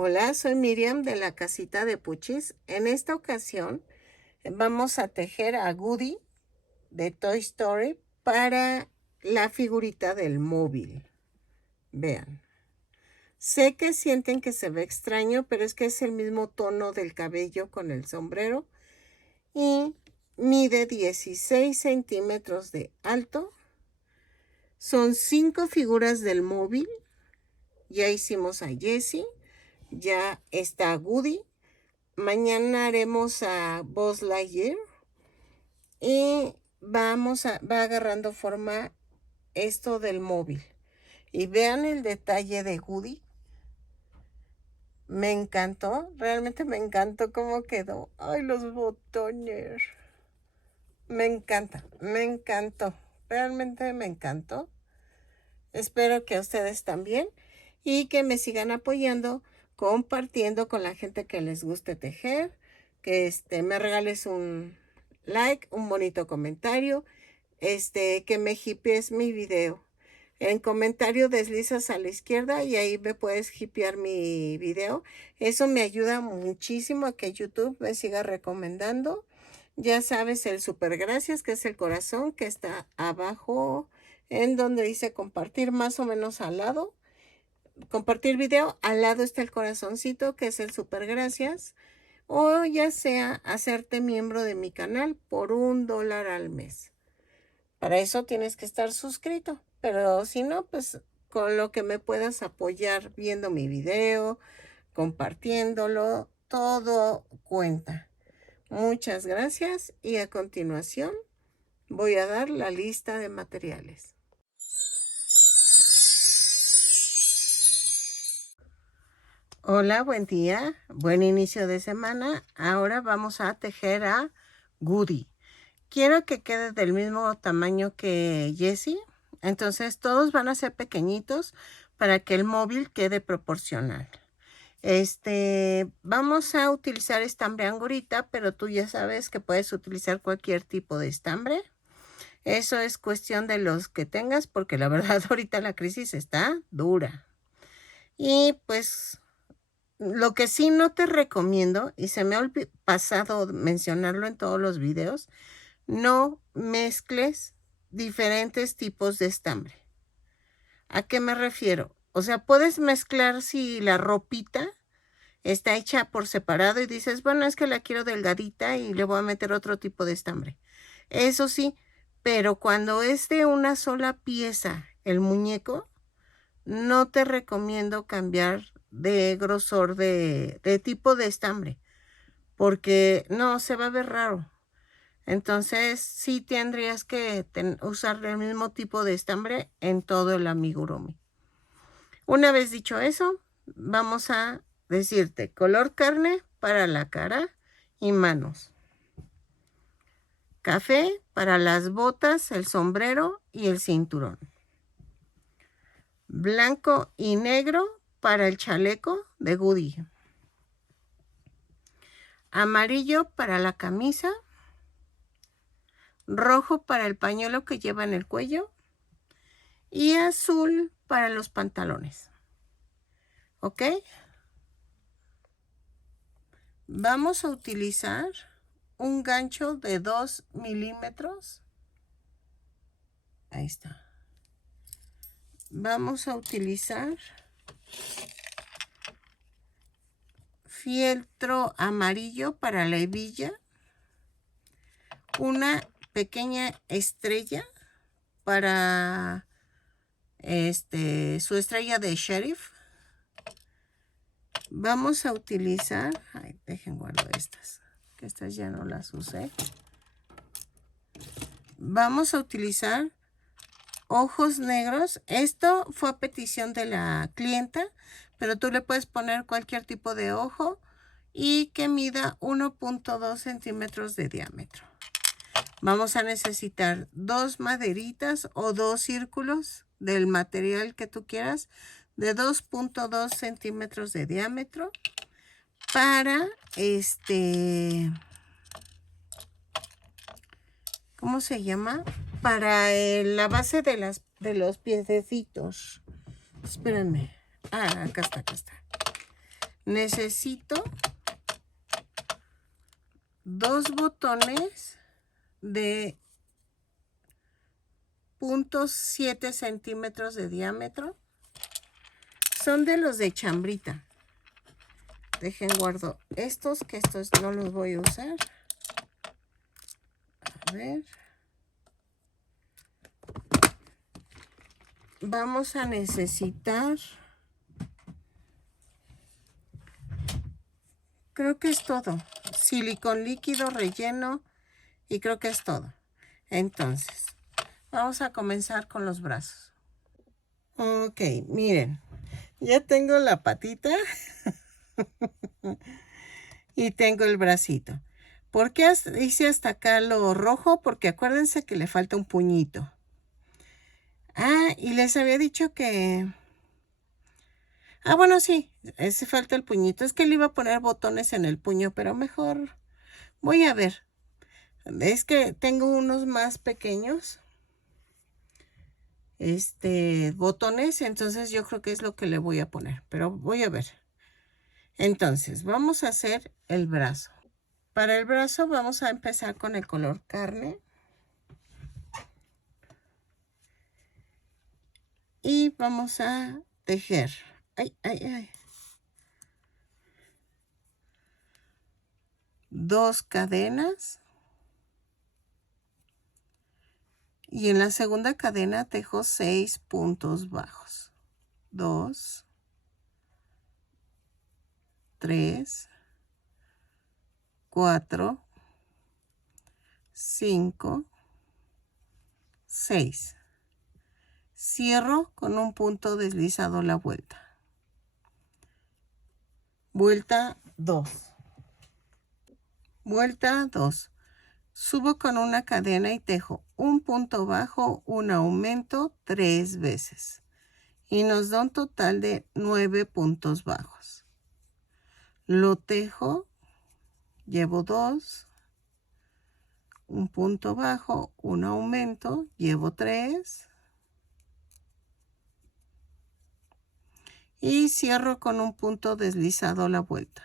Hola, soy Miriam de la casita de Puchis. En esta ocasión vamos a tejer a Woody de Toy Story para la figurita del móvil. Vean. Sé que sienten que se ve extraño, pero es que es el mismo tono del cabello con el sombrero y mide 16 centímetros de alto. Son 5 figuras del móvil. Ya hicimos a Jessie, ya está Woody. Mañana haremos a Buzz Lightyear y va agarrando forma esto del móvil. Y vean el detalle de Woody. Me encantó, realmente me encantó cómo quedó. Ay, los botones. Me encantó. Realmente me encantó. Espero que a ustedes también y que me sigan apoyando, compartiendo con la gente que les guste tejer, que me regales un like, un bonito comentario, que me hipees mi video. En comentario deslizas a la izquierda y ahí me puedes hipear mi video. Eso me ayuda muchísimo a que YouTube me siga recomendando. Ya sabes, el super gracias, que es el corazón que está abajo en donde dice compartir, más o menos al lado. Compartir video, al lado está el corazoncito que es el super gracias. O ya sea hacerte miembro de mi canal por $1 al mes. Para eso tienes que estar suscrito, pero si no, pues con lo que me puedas apoyar viendo mi video, compartiéndolo, todo cuenta. Muchas gracias y a continuación voy a dar la lista de materiales. Hola, buen día, buen inicio de semana. Ahora vamos a tejer a Woody. Quiero que quede del mismo tamaño que Jessie. Entonces todos van a ser pequeñitos para que el móvil quede proporcional. Vamos a utilizar estambre angorita, pero tú ya sabes que puedes utilizar cualquier tipo de estambre. Eso es cuestión de los que tengas, porque la verdad ahorita la crisis está dura. Y pues lo que sí no te recomiendo, y se me ha pasado mencionarlo en todos los videos, no mezcles diferentes tipos de estambre. ¿A qué me refiero? O sea, puedes mezclar si la ropita está hecha por separado y dices, bueno, es que la quiero delgadita y le voy a meter otro tipo de estambre. Eso sí, pero cuando es de una sola pieza el muñeco, no te recomiendo cambiar de grosor de tipo de estambre, porque no, se va a ver raro. Entonces, sí tendrías que usar el mismo tipo de estambre en todo el amigurumi. Una vez dicho eso, vamos a decirte color carne para la cara y manos. Café para las botas, el sombrero y el cinturón. Blanco y negro para el chaleco de Woody. Amarillo para la camisa. Rojo para el pañuelo que lleva en el cuello y azul para los pantalones. ¿Ok? Vamos a utilizar un gancho de 2 milímetros. Ahí está. Vamos a utilizar fieltro amarillo para la hebilla. Una pequeña estrella para su estrella de sheriff. Vamos a utilizar, dejen guardar estas, que estas ya no las usé. Vamos a utilizar ojos negros. Esto fue a petición de la clienta, pero tú le puedes poner cualquier tipo de ojo y que mida 1.2 centímetros de diámetro. Vamos a necesitar 2 maderitas o 2 círculos del material que tú quieras de 2.2 centímetros de diámetro para ¿cómo se llama? Para la base de los piececitos. Espérenme. Acá está. necesito 2 botones de 0.7 centímetros de diámetro. Son de los de chambrita. Dejen guardo estos, que estos no los voy a usar. A ver. Vamos a necesitar, creo que es todo. Silicón líquido, relleno, y creo que es todo. Entonces, vamos a comenzar con los brazos. Ok, miren. Ya tengo la patita y tengo el bracito. ¿Por qué hice hasta acá lo rojo? Porque acuérdense que le falta un puñito. Ah, y les había dicho que... Ah, bueno, sí, ese falta el puñito. Es que le iba a poner botones en el puño, pero mejor voy a ver. Es que tengo unos más pequeños. Botones, entonces yo creo que es lo que le voy a poner, pero voy a ver. Entonces, vamos a hacer el brazo. Para el brazo vamos a empezar con el color carne. Y vamos a tejer. Ay, ay, ay. 2 cadenas. Y en la segunda cadena tejo 6 puntos bajos. 2, 3, 4, 5, 6. Cierro con un punto deslizado la vuelta. Vuelta 2. Vuelta 2. Subo con una cadena y tejo un punto bajo, un aumento 3 veces. Y nos da un total de 9 puntos bajos. Lo tejo, llevo 2, un punto bajo, un aumento, llevo 3. Y cierro con un punto deslizado la vuelta.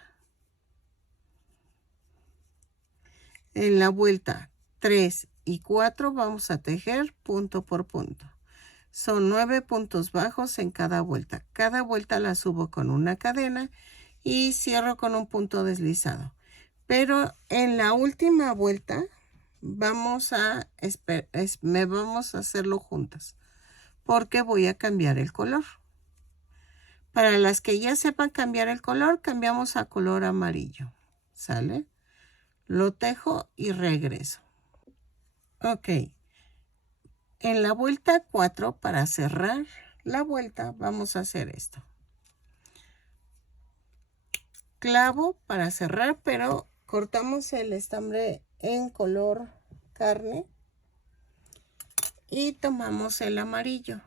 En la vuelta 3 y 4 vamos a tejer punto por punto. Son 9 puntos bajos en cada vuelta. Cada vuelta la subo con una cadena y cierro con un punto deslizado. Pero en la última vuelta vamos a hacerlo juntas porque voy a cambiar el color. Para las que ya sepan cambiar el color, cambiamos a color amarillo. ¿Sale? Lo tejo y regreso. Ok. En la vuelta 4, para cerrar la vuelta, vamos a hacer esto. Clavo para cerrar, pero cortamos el estambre en color carne y tomamos el amarillo.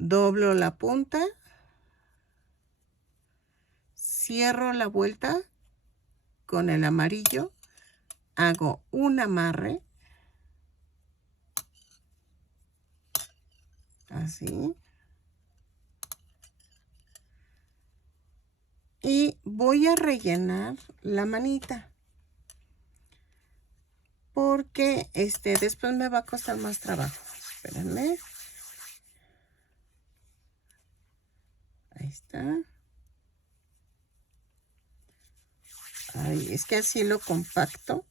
Doblo la punta, cierro la vuelta con el amarillo, hago un amarre, así, y voy a rellenar la manita porque después me va a costar más trabajo. Espérenme. Ahí está. Ay, es que así lo compacto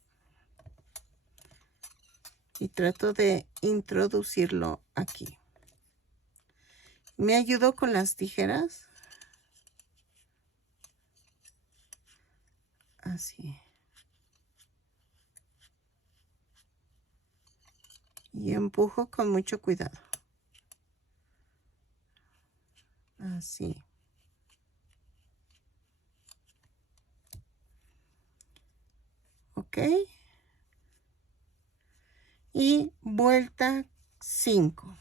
y trato de introducirlo aquí. Me ayudo con las tijeras. Así. Y empujo con mucho cuidado. Así. Ok. Y vuelta 5.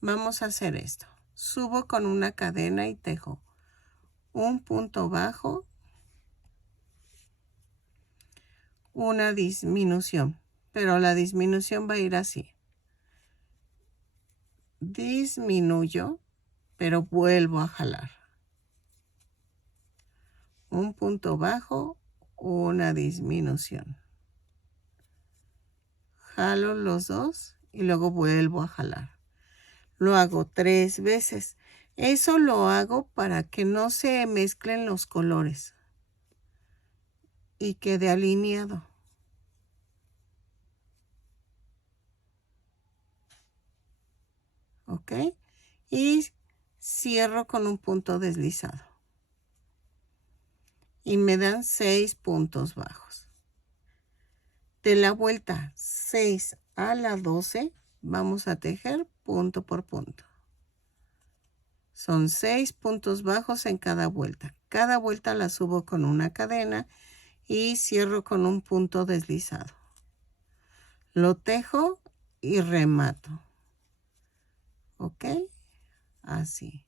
Vamos a hacer esto. Subo con una cadena y tejo un punto bajo, una disminución, pero la disminución va a ir así. Disminuyo, pero vuelvo a jalar. Un punto bajo, una disminución. Jalo los dos y luego vuelvo a jalar. Lo hago 3 veces. Eso lo hago para que no se mezclen los colores y quede alineado. ¿Ok? Y cierro con un punto deslizado. Y me dan 6 puntos bajos. De la vuelta 6 a la 12 vamos a tejer punto por punto. Son 6 puntos bajos en cada vuelta. Cada vuelta la subo con una cadena y cierro con un punto deslizado. Lo tejo y remato. ¿Ok? Así.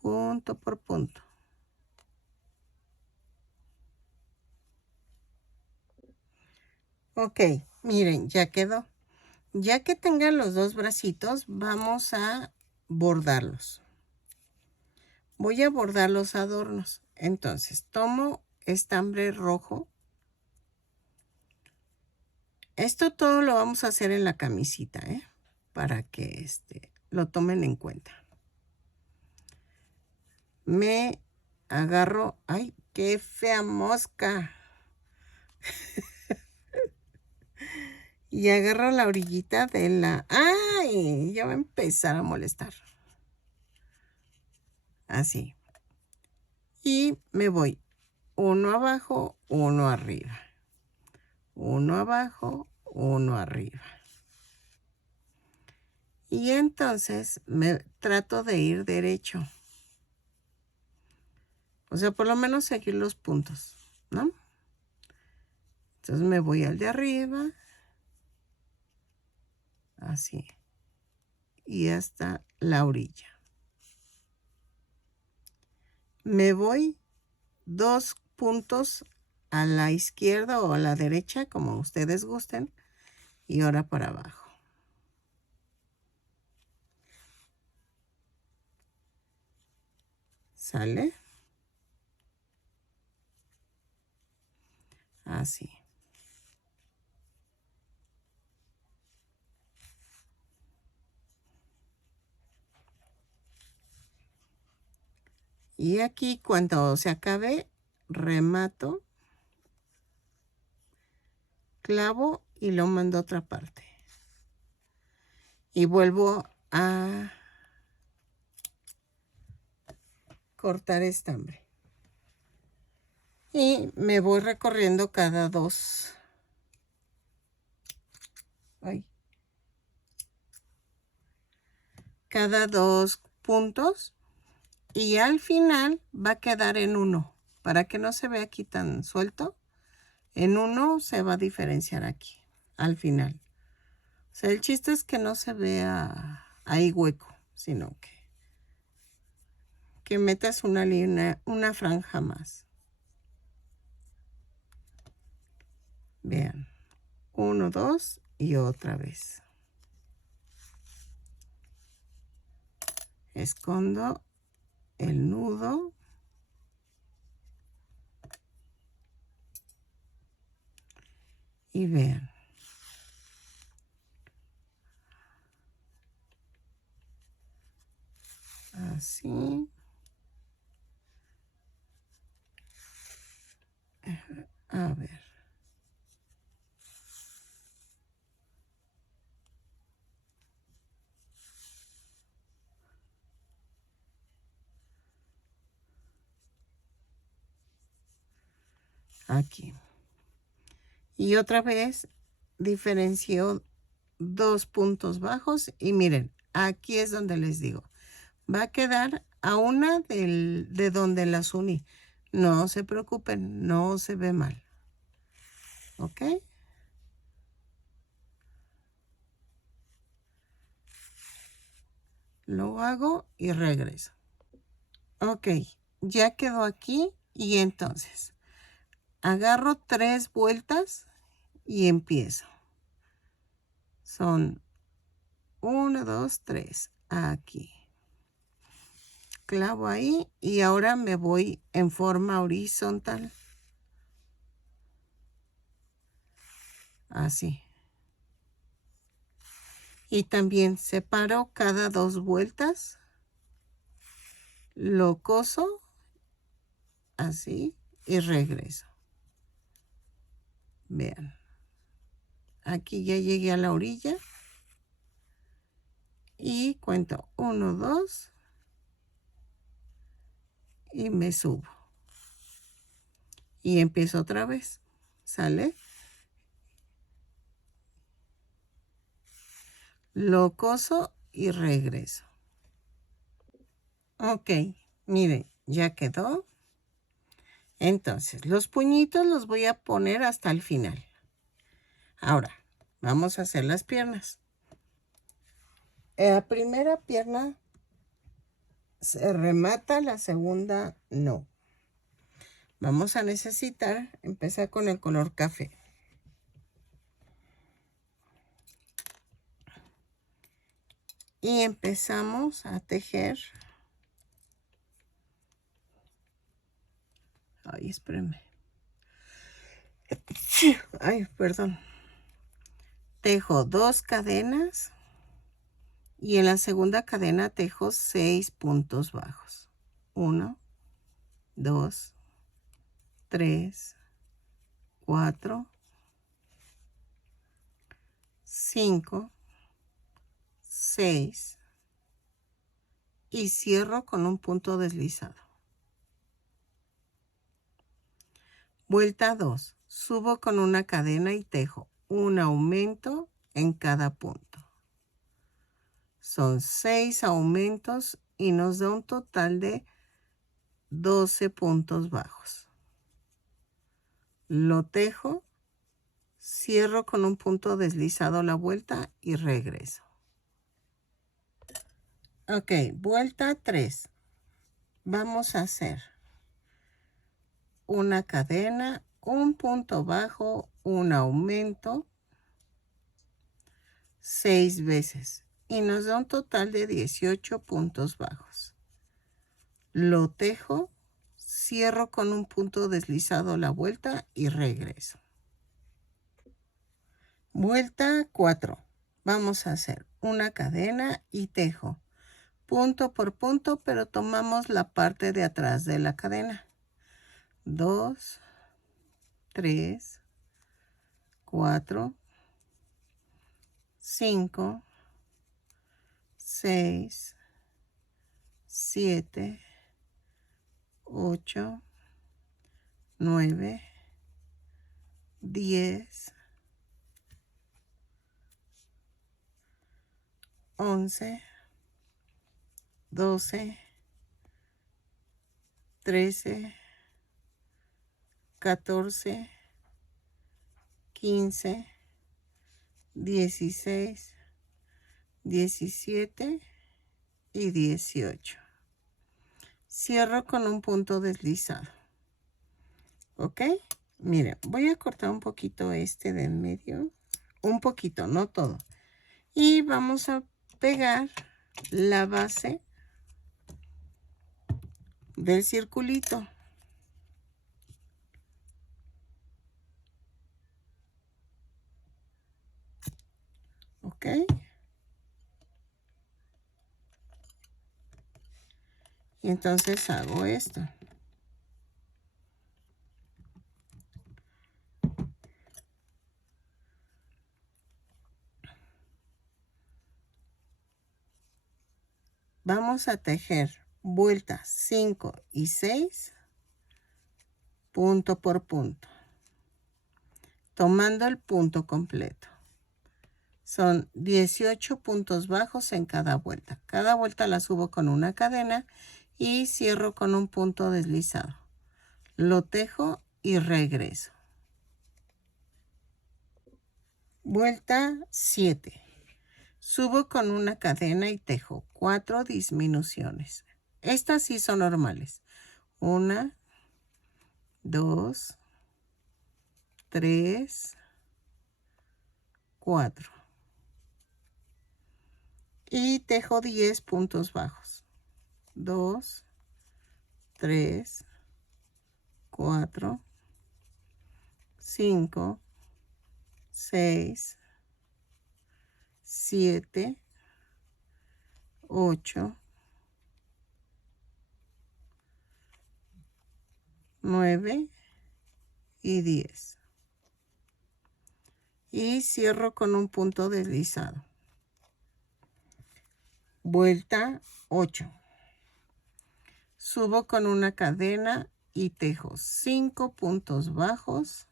Punto por punto. Ok, miren, ya quedó. Ya que tengan los dos bracitos, vamos a bordarlos. Voy a bordar los adornos. Entonces, tomo estambre rojo. Esto todo lo vamos a hacer en la camisita, para que lo tomen en cuenta. Me agarro, ¡ay, qué fea mosca! Y agarro la orillita de la... ¡Ay! Ya va a empezar a molestar. Así. Y me voy uno abajo, uno arriba. Uno abajo, uno arriba. Y entonces me trato de ir derecho. O sea, por lo menos seguir los puntos, ¿no? Entonces me voy al de arriba. Así. Y hasta la orilla. Me voy 2 puntos a la izquierda o a la derecha, como ustedes gusten. Y ahora para abajo. ¿Sale? Así. Y aquí cuando se acabe, remato, clavo y lo mando a otra parte. Y vuelvo a cortar estambre. Y me voy recorriendo cada dos. Cada 2 puntos. Y al final va a quedar en uno. Para que no se vea aquí tan suelto. En uno se va a diferenciar aquí. Al final. O sea, el chiste es que no se vea ahí hueco. Sino que metas una línea, una franja más. Vean. 1, 2 y otra vez. Escondo el nudo. Y vean. Así. A ver. Aquí. Y otra vez diferencio 2 puntos bajos. Y miren, aquí es donde les digo. Va a quedar a una de donde las uní. No se preocupen, no se ve mal. ¿Ok? Lo hago y regreso. Ok, ya quedó aquí y entonces agarro 3 vueltas y empiezo. Son 1, 2, 3. Aquí. clavo ahí y ahora me voy en forma horizontal. Así. Y también separo cada 2 vueltas. Lo coso así y regreso. Vean. Aquí ya llegué a la orilla. Y cuento 1, 2. Y me subo. Y empiezo otra vez. ¿Sale? Lo coso y regreso. Ok, miren, ya quedó. Entonces, los puñitos los voy a poner hasta el final. Ahora, vamos a hacer las piernas. La primera pierna se remata, la segunda no. Vamos a necesitar empezar con el color café. Y empezamos a tejer. Ay, espérenme. Ay, perdón. Tejo 2 cadenas y en la segunda cadena tejo 6 puntos bajos. 1, 2, 3, 4, 5, 6 y cierro con un punto deslizado. Vuelta 2. Subo con una cadena y tejo un aumento en cada punto. Son 6 aumentos y nos da un total de 12 puntos bajos. Lo tejo, cierro con un punto deslizado la vuelta y regreso. Ok, vuelta 3. Vamos a hacer una cadena, un punto bajo, un aumento 6 veces y nos da un total de 18 puntos bajos. Lo tejo, cierro con un punto deslizado la vuelta y regreso. Vuelta 4. Vamos a hacer una cadena y tejo punto por punto, pero tomamos la parte de atrás de la cadena. 2, 3, 4, 5, 6, 7, 8, 9, 10, 11, 12, 13, 14, 15, 16, 17 y 18. Cierro con un punto deslizado. ¿Ok? Miren, voy a cortar un poquito este de en medio. Un poquito, no todo. Y vamos a pegar la base del circulito. ¿Ok? Y entonces hago esto. Vamos a tejer vueltas 5 y 6, punto por punto, tomando el punto completo. Son 18 puntos bajos en cada vuelta. Cada vuelta la subo con una cadena y cierro con un punto deslizado. Lo tejo y regreso. Vuelta 7. Subo con una cadena y tejo 4 disminuciones. Estas sí son normales. 1, 2, 3, 4. Y tejo 10 puntos bajos. 2, 3, 4, 5, 6, 7, 8, 9 y 10. Y cierro con un punto deslizado. Vuelta 8. Subo con una cadena y tejo 5 puntos bajos.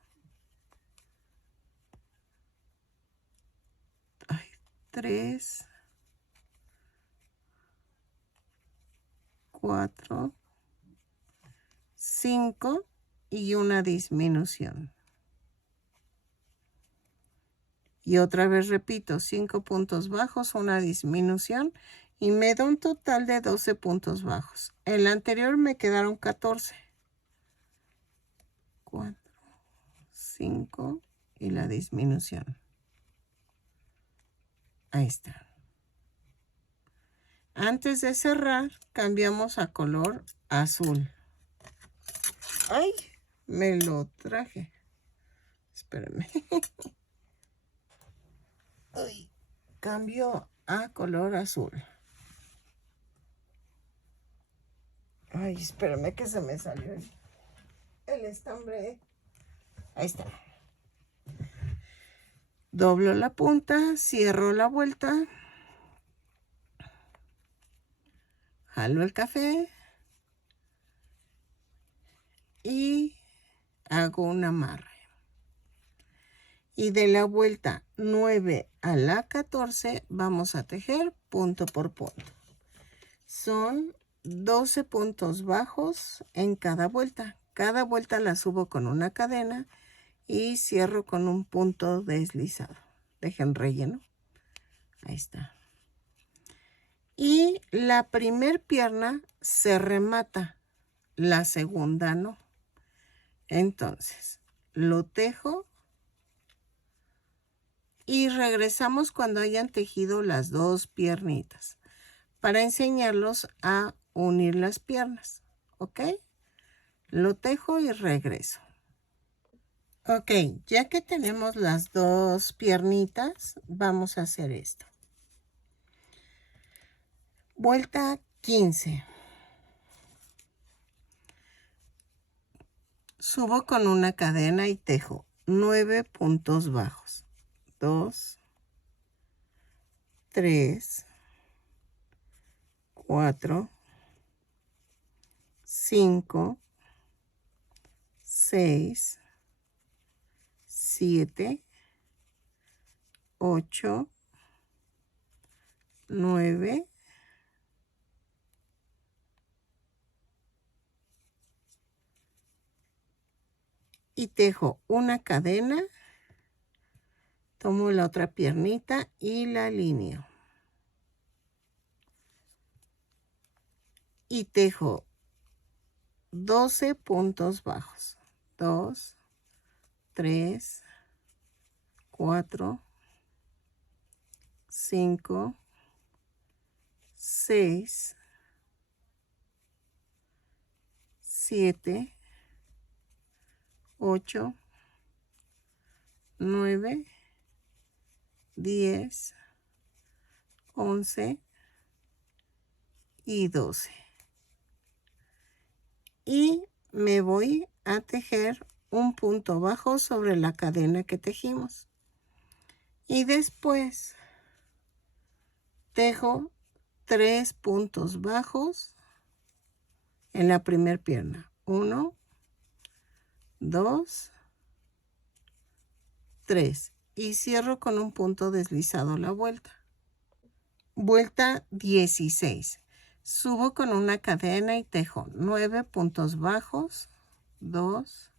3, 4, 5 y una disminución. Y otra vez repito, 5 puntos bajos, una disminución y me da un total de 12 puntos bajos. En la anterior me quedaron 14. 4, 5 y la disminución. Ahí está. Antes de cerrar, cambiamos a color azul. ¡Ay! Me lo traje. Espérenme. Ay, cambio a color azul. Ay, espérame que se me salió el estambre. Ahí está. Doblo la punta, cierro la vuelta. Jalo el café. Y hago un amarre. Y de la vuelta 9 a la 14 vamos a tejer punto por punto. Son 12 puntos bajos en cada vuelta. Cada vuelta la subo con una cadena y cierro con un punto deslizado. Dejen relleno. Ahí está. Y la primer pierna se remata, la segunda no. Entonces, lo tejo y regresamos cuando hayan tejido las dos piernitas para enseñarlos a unir las piernas, ¿ok? Lo tejo y regreso. Ok, ya que tenemos las dos piernitas, vamos a hacer esto. Vuelta 15. Subo con una cadena y tejo 9 puntos bajos. 2, 3, 4, 5, 6, 7, 8, 9, y tejo una cadena, tomo la otra piernita y la alineo. Y tejo 12 puntos bajos. 2, 3, 4, 5, 6, 7, 8, 9, 10, 11 y 12. Y me voy a tejer un punto bajo sobre la cadena que tejimos. Y después tejo 3 puntos bajos en la primera pierna. 1, 2, 3. Y cierro con un punto deslizado la vuelta. Vuelta 16. Subo con una cadena y tejo 9 puntos bajos. 2,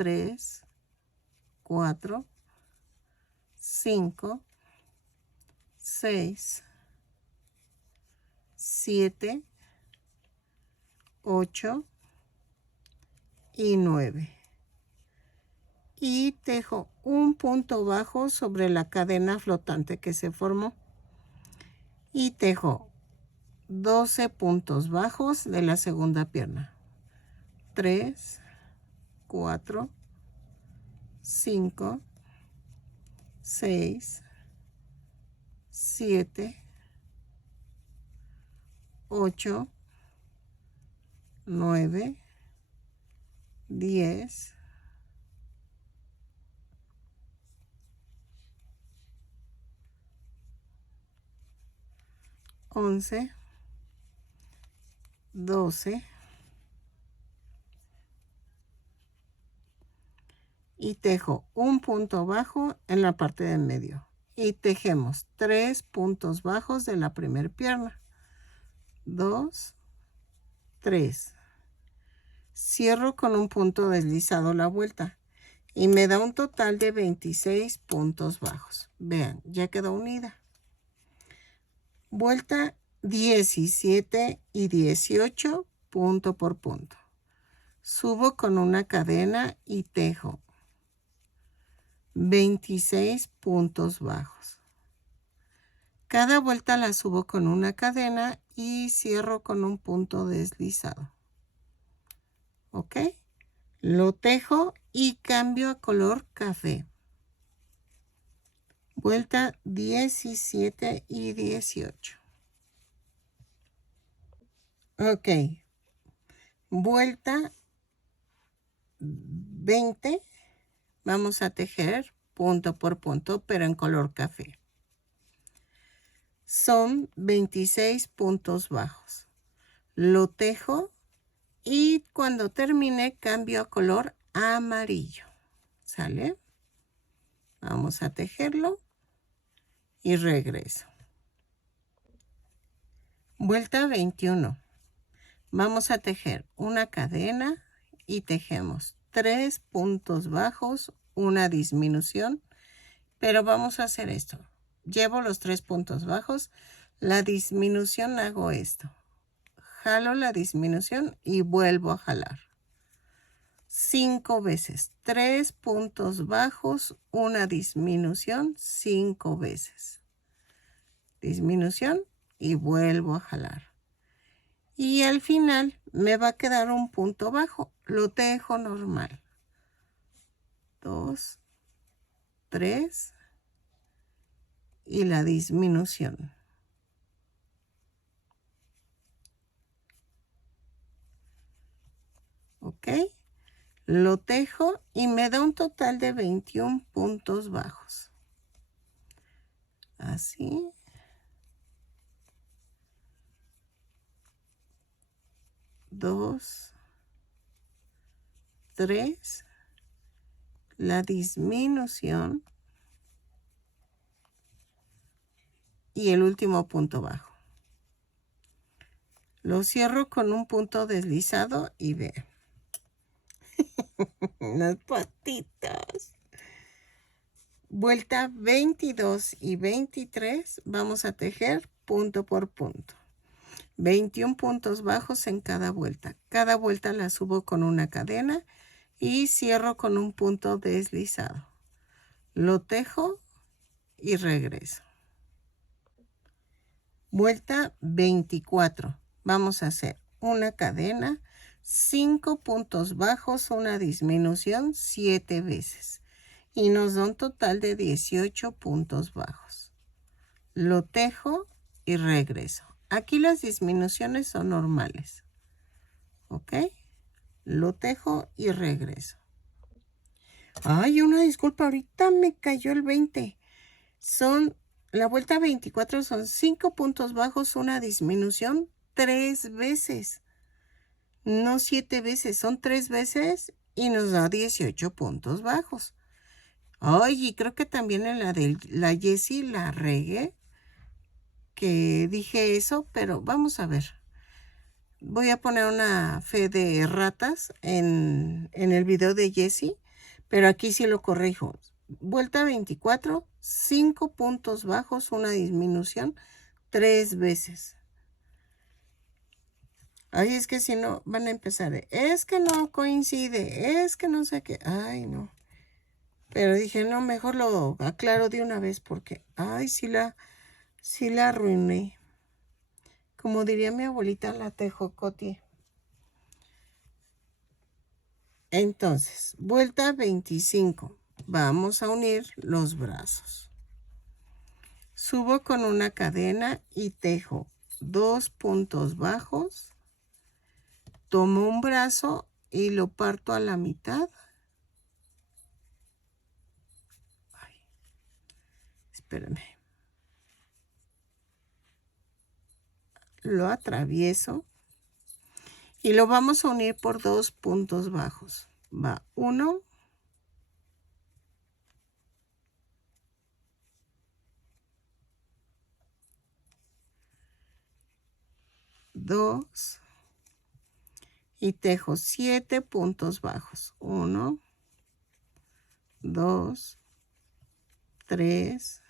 3, 4, 5, 6, 7, 8 y 9. Y tejo un punto bajo sobre la cadena flotante que se formó. Y tejo 12 puntos bajos de la segunda pierna. 3, 4, 5, 6, 7, 8, 9, 10, 11, 12 y tejo un punto bajo en la parte de en medio y tejemos 3 puntos bajos de la primera pierna. 2, 3. Cierro con un punto deslizado la vuelta y me da un total de 26 puntos bajos. Vean, ya quedó unida. Vuelta 17 y 18 punto por punto. Subo con una cadena y tejo 26 puntos bajos. Cada vuelta la subo con una cadena y cierro con un punto deslizado. ¿Ok? Lo tejo y cambio a color café. Vuelta 17 y 18. Ok. Vuelta 20. Vamos a tejer punto por punto, pero en color café. Son 26 puntos bajos. Lo tejo y cuando termine cambio a color amarillo. ¿Sale? Vamos a tejerlo y regreso. Vuelta 21. Vamos a tejer una cadena y tejemos 3 puntos bajos, una disminución, pero vamos a hacer esto. Llevo los 3 puntos bajos, la disminución hago esto. Jalo la disminución y vuelvo a jalar. 5 veces, 3 puntos bajos, una disminución, 5 veces. Disminución y vuelvo a jalar. Y al final me va a quedar un punto bajo. Lo tejo normal. 2, 3 y la disminución. ¿Ok? Lo tejo y me da un total de 21 puntos bajos. Así. Dos, 3, la disminución y el último punto bajo. Lo cierro con un punto deslizado y vean. Las patitas. Vuelta 22 y 23 vamos a tejer punto por punto. 21 puntos bajos en cada vuelta. Cada vuelta la subo con una cadena y cierro con un punto deslizado. Lo tejo y regreso. Vuelta 24. Vamos a hacer una cadena, 5 puntos bajos, una disminución 7 veces. Y nos da un total de 18 puntos bajos. Lo tejo y regreso. Aquí las disminuciones son normales. ¿Ok? Lo tejo y regreso. Ay, una disculpa, ahorita me cayó el 20. La vuelta 24 son 5 puntos bajos, una disminución 3 veces. No 7 veces, son 3 veces y nos da 18 puntos bajos. Ay, y creo que también en la de la Jessie la regué, que dije eso, pero vamos a ver. Voy a poner una fe de ratas en el video de Jessie, pero aquí sí lo corrijo. Vuelta 24, 5 puntos bajos, una disminución 3 veces. Ay, es que si no van a empezar, es que no coincide, es que no sé qué. Ay, no. Pero dije, no, mejor lo aclaro de una vez porque, ay, sí la arruiné. Como diría mi abuelita, la tejocote. Entonces, vuelta 25. Vamos a unir los brazos. Subo con una cadena y tejo 2 puntos bajos. Tomo un brazo y lo parto a la mitad. Ay, espérame. Lo atravieso y lo vamos a unir por 2 puntos bajos. Va 1, 2 y tejo 7 puntos bajos. 1, 2, 3,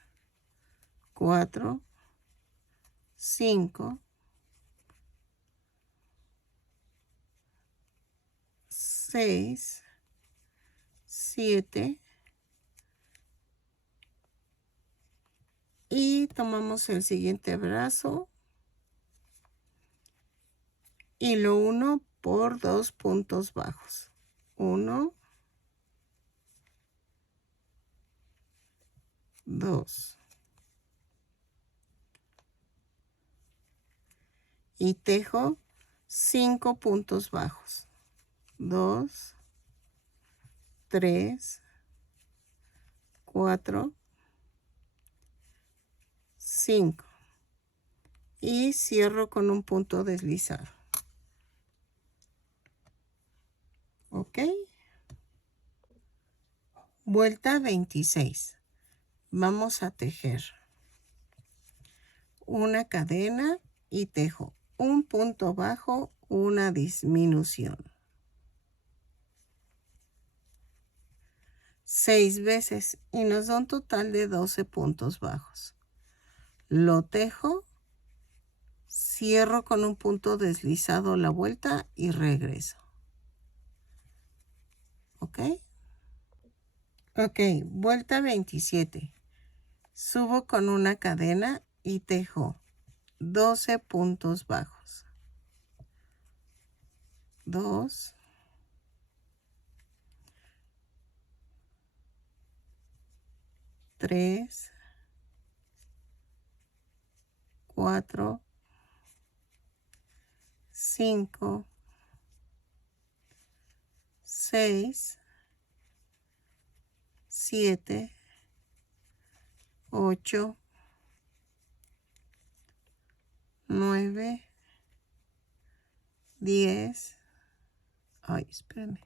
4, 5, 6, 7 y tomamos el siguiente brazo y lo uno por 2 puntos bajos. 1, 2 y tejo 5 puntos bajos. 2, 3, 4, 5 y cierro con un punto deslizado. ¿Ok? Vuelta 26. Vamos a tejer una cadena y tejo un punto bajo, una disminución. 6 veces y nos da un total de 12 puntos bajos. Lo tejo, cierro con un punto deslizado la vuelta y regreso. ¿Ok? Ok, vuelta 27. Subo con una cadena y tejo 12 puntos bajos. 2, 3, 4, 5, 6, 7, 8, 9, 10. Ay, espérame.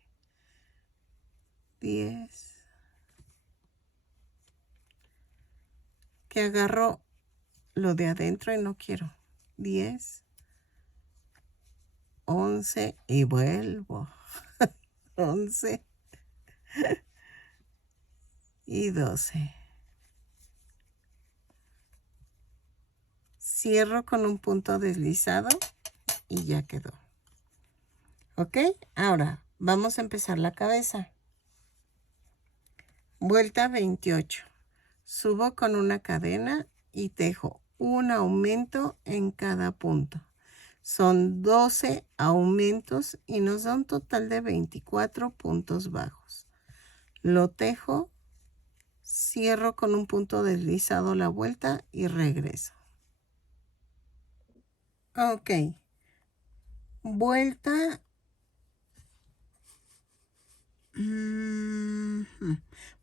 10. Que agarro lo de adentro y no quiero. 10, 11 y vuelvo. 11 y 12. Cierro con un punto deslizado y ya quedó. ¿Ok? Ahora vamos a empezar la cabeza. Vuelta 28. Subo con una cadena y tejo un aumento en cada punto. Son 12 aumentos y nos da un total de 24 puntos bajos. Lo tejo, cierro con un punto deslizado la vuelta y regreso. Ok. Vuelta.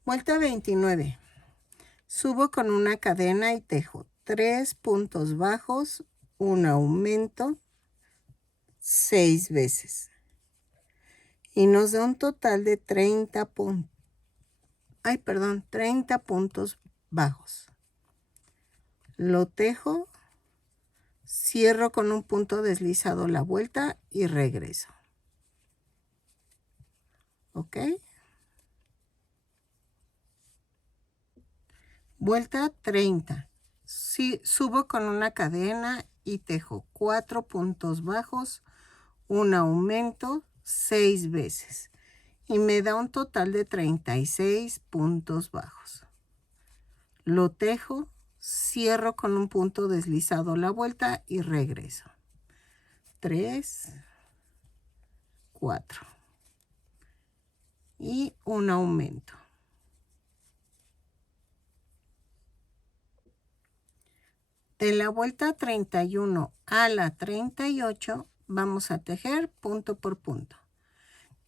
Vuelta 29. Subo con una cadena y tejo 3 puntos bajos, un aumento, 6 veces. Y nos da un total de 30 puntos. 30 puntos bajos. Lo tejo, cierro con un punto deslizado la vuelta y regreso. ¿Ok? Vuelta 30. Subo con una cadena y tejo 4 puntos bajos, un aumento, 6 veces. Y me da un total de 36 puntos bajos. Lo tejo, cierro con un punto deslizado la vuelta y regreso. 3, 4 y un aumento. De la vuelta 31 a la 38 vamos a tejer punto por punto.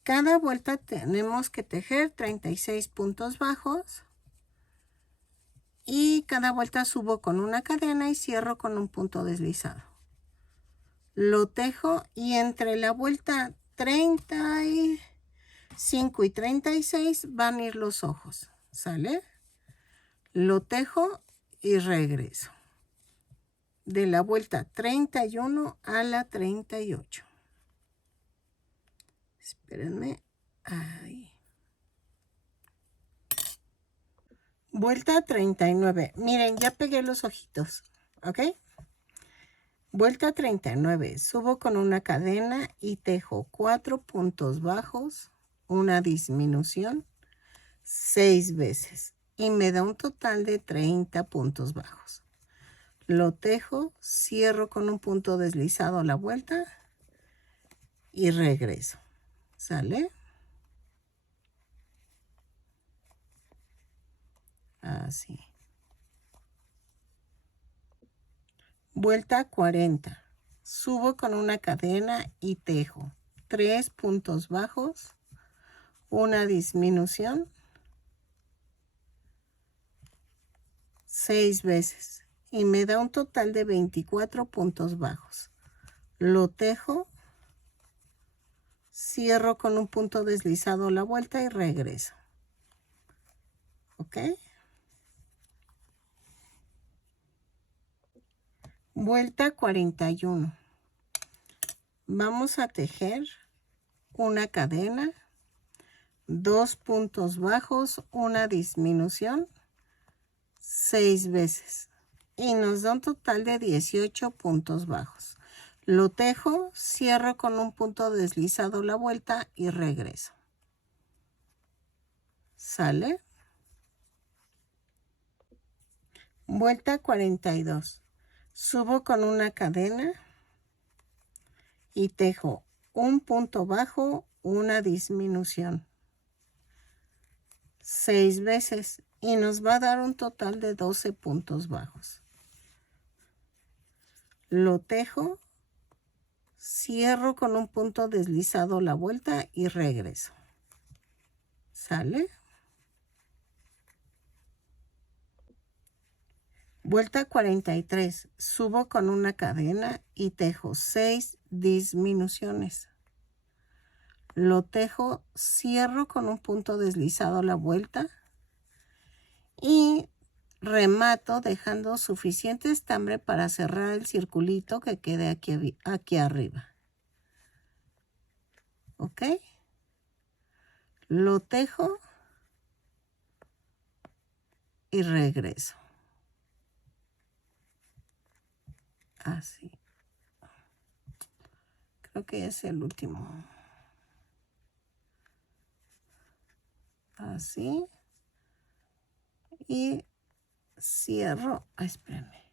Cada vuelta tenemos que tejer 36 puntos bajos y cada vuelta subo con una cadena y cierro con un punto deslizado. Lo tejo y entre la vuelta 35 y 36 van a ir los ojos, ¿sale? Lo tejo y regreso. De la vuelta 31 a la 38. Espérenme. Ahí. Vuelta 39. Miren, ya pegué los ojitos, ¿ok? Vuelta 39. Subo con una cadena y tejo 4 puntos bajos, una disminución, 6 veces. Y me da un total de 30 puntos bajos. Lo tejo, cierro con un punto deslizado a la vuelta y regreso. ¿Sale? Así. Vuelta 40. Subo con una cadena y tejo 3 puntos bajos, una disminución, 6 veces. Y me da un total de 24 puntos bajos. Lo tejo, cierro con un punto deslizado a la vuelta y regreso. ¿Ok? Vuelta 41. Vamos a tejer una cadena, 2 puntos bajos, una disminución, 6 veces. Y nos da un total de 18 puntos bajos. Lo tejo, cierro con un punto deslizado la vuelta y regreso. ¿Sale? Vuelta 42. Subo con una cadena y tejo un punto bajo, una disminución, 6 veces. Y nos va a dar un total de 12 puntos bajos. Lo tejo, cierro con un punto deslizado la vuelta y regreso. ¿Sale? Vuelta 43. Subo con una cadena y tejo 6 disminuciones. Lo tejo, cierro con un punto deslizado la vuelta y remato dejando suficiente estambre para cerrar el circulito que quede aquí arriba. ¿Ok? Lo tejo y regreso. Así. Creo que es el último. Así. Y cierro. Espérenme.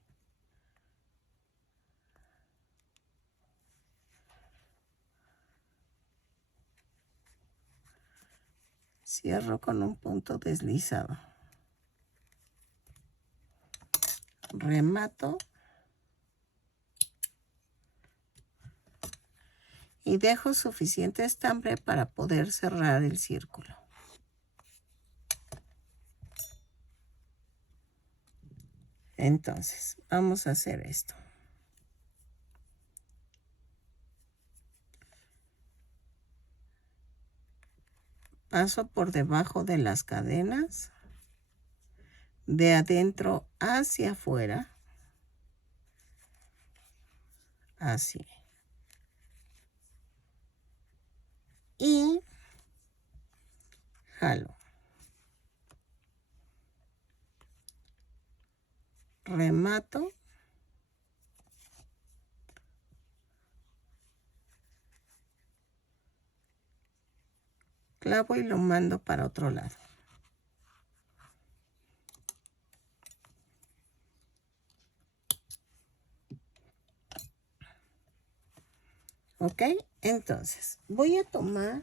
Cierro con un punto deslizado. Remato. Y dejo suficiente estambre para poder cerrar el círculo. Entonces, vamos a hacer esto. Paso por debajo de las cadenas, de adentro hacia afuera, así. Y jalo. Remato. Clavo y lo mando para otro lado. ¿Ok? Entonces, voy a tomar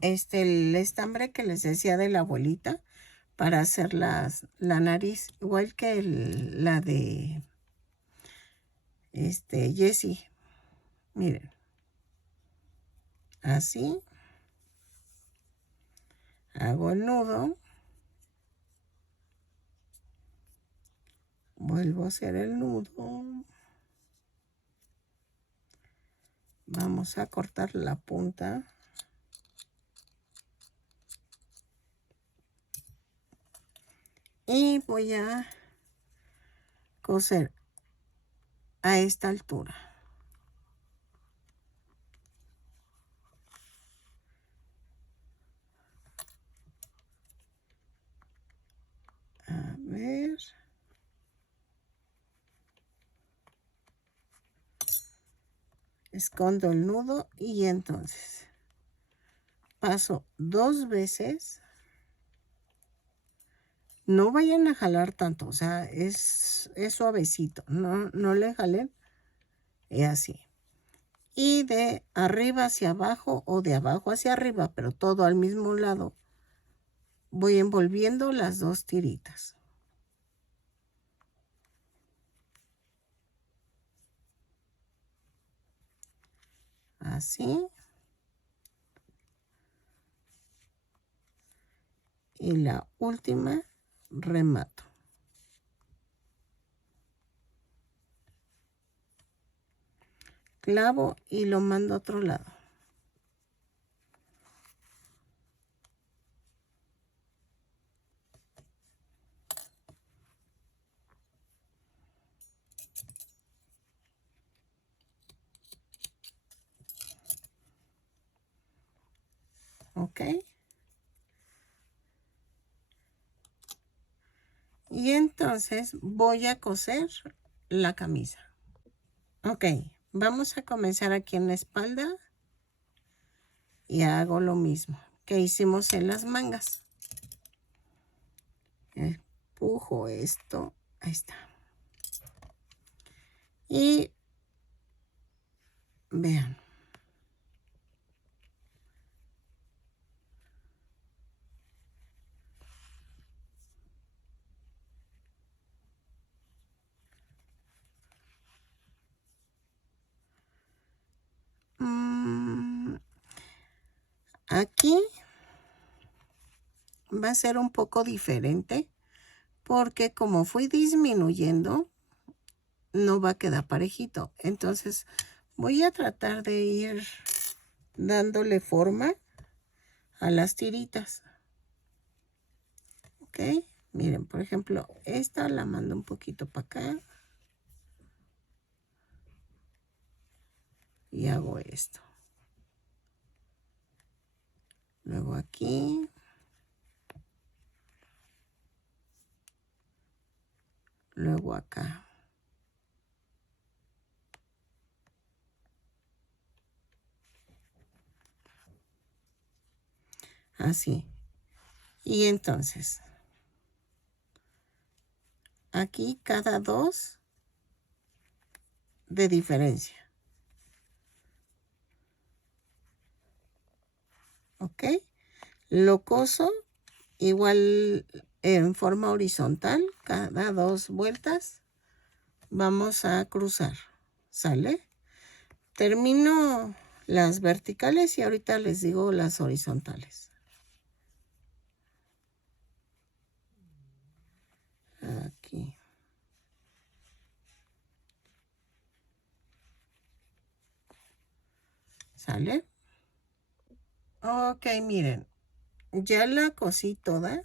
el estambre que les decía de la abuelita para hacer la nariz, igual que la de Jessie. Miren, así hago el nudo, vuelvo a hacer el nudo, vamos a cortar la punta y voy a coser a esta altura. A ver. Escondo el nudo y entonces paso 2 veces. No vayan a jalar tanto, o sea, es suavecito, no le jalen, y así. Y de arriba hacia abajo o de abajo hacia arriba, pero todo al mismo lado, voy envolviendo las 2 tiritas. Así. Y la última remato. Clavo y lo mando a otro lado. ¿Ok? Y entonces voy a coser la camisa. Ok, vamos a comenzar aquí en la espalda y hago lo mismo que hicimos en las mangas. Empujo esto, ahí está. Y vean. Aquí va a ser un poco diferente porque como fui disminuyendo, no va a quedar parejito. Entonces voy a tratar de ir dándole forma a las tiritas. ¿Ok? Miren, por ejemplo, esta la mando un poquito para acá. Y hago esto. Luego aquí. Luego acá. Así. Y entonces, aquí cada 2 de diferencia. ¿Ok? Lo coso igual en forma horizontal, cada 2 vueltas. Vamos a cruzar. ¿Sale? Termino las verticales y ahorita les digo las horizontales. Aquí. ¿Sale? Ok, miren. Ya la cosí toda.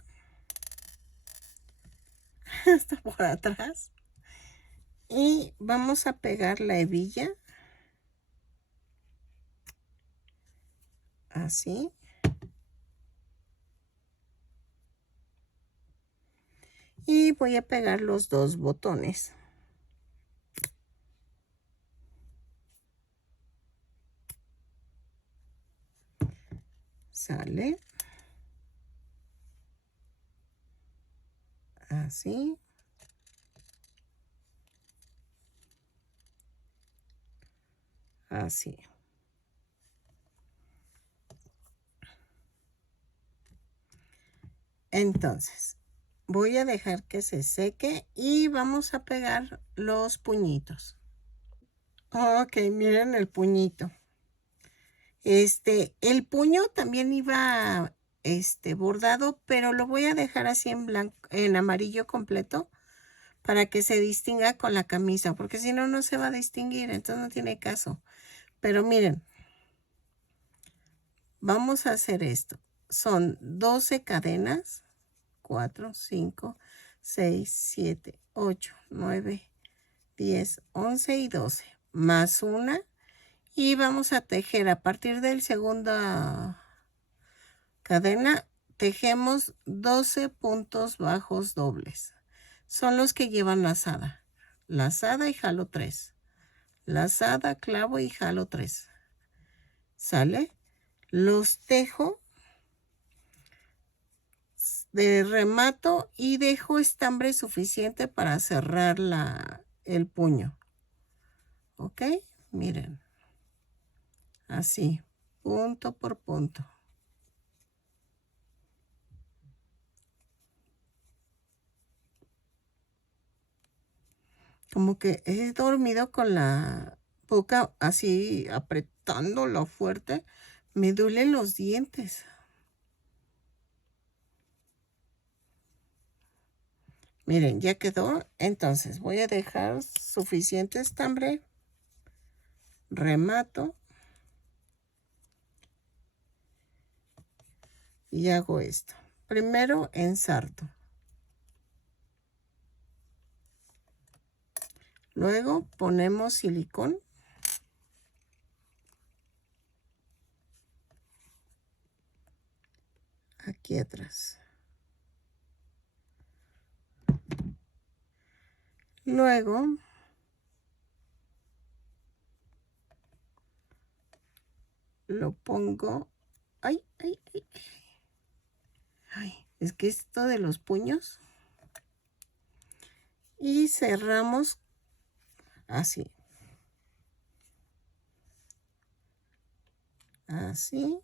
Está por atrás. Y vamos a pegar la hebilla. Así. Y voy a pegar los 2 botones. Sale. Así. Así. Entonces, voy a dejar que se seque y vamos a pegar los puñitos. Ok, miren el puñito. El puño también iba, bordado, pero lo voy a dejar así en blanco, en amarillo completo, para que se distinga con la camisa, porque si no, no se va a distinguir, entonces no tiene caso. Pero miren, vamos a hacer esto. Son 12 cadenas, 4, 5, 6, 7, 8, 9, 10, 11 y 12, más una. Y vamos a tejer a partir del segunda cadena, tejemos 12 puntos bajos dobles. Son los que llevan lazada. Lazada y jalo 3. Lazada, clavo y jalo 3. ¿Sale? Los tejo de remato y dejo estambre suficiente para cerrar el puño. ¿Ok? Miren. Así, punto por punto. Como que he dormido con la boca así apretándolo fuerte. Me duelen los dientes. Miren, ya quedó. Entonces voy a dejar suficiente estambre. Remato. Y hago esto. Primero ensarto. Luego ponemos silicón. Aquí atrás. Luego lo pongo. Ay, ay, ay. Ay, es que esto de los puños. Y cerramos así. Así.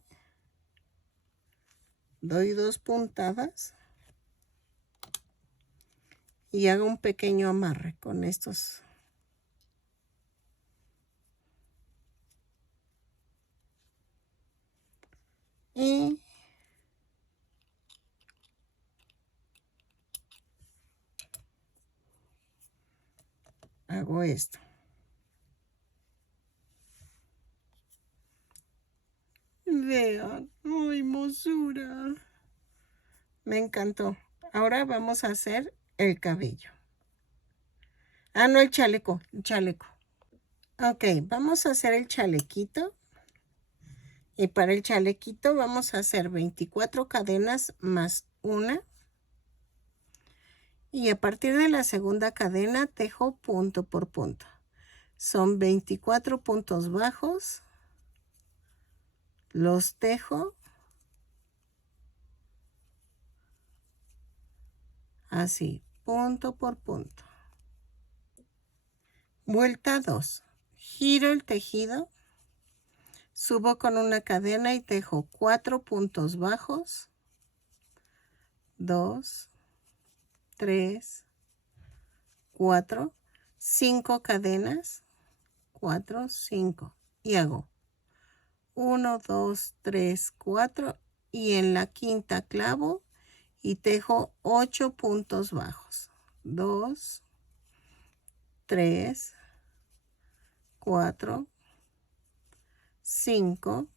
Doy 2 puntadas. Y hago un pequeño amarre con estos. Y hago esto. Vean, ¡ay, hermosura! Me encantó. Ahora vamos a hacer el cabello. Ah, no, el chaleco, el chaleco. Ok, vamos a hacer el chalequito. Y para el chalequito vamos a hacer 24 cadenas más una. Y a partir de la segunda cadena tejo punto por punto. Son 24 puntos bajos. Los tejo así, punto por punto. Vuelta 2. Giro el tejido. Subo con una cadena y tejo 4 puntos bajos. 2, 3, 4, 5 cadenas. 4, 5. Y hago 1, 2, 3, 4. Y en la quinta clavo y tejo 8 puntos bajos. 2, 3, 4, 5,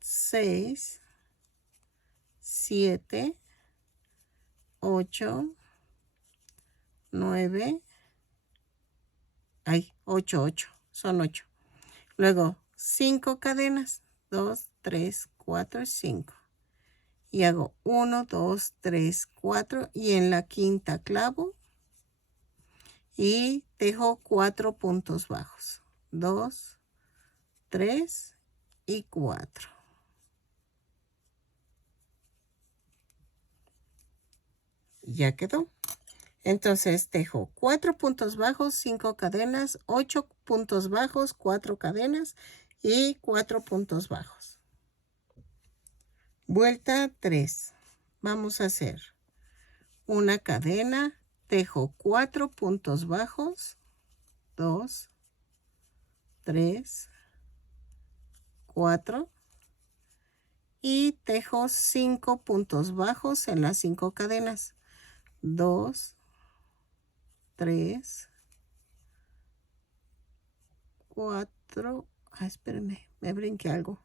6, 7, 8, 9, ay, 8, 8, son 8. Luego 5 cadenas, 2, 3, 4 y 5. Y hago 1, 2, 3, 4 y en la quinta clavo y tejo 4 puntos bajos. 2, 3 y 4. Ya quedó. Entonces tejo 4 puntos bajos, 5 cadenas, 8 puntos bajos, 4 cadenas y 4 puntos bajos. Vuelta 3. Vamos a hacer una cadena, tejo 4 puntos bajos, 2, 3, 4 y tejo 5 puntos bajos en las 5 cadenas, 2, 3, 4, espérenme, me brinqué algo.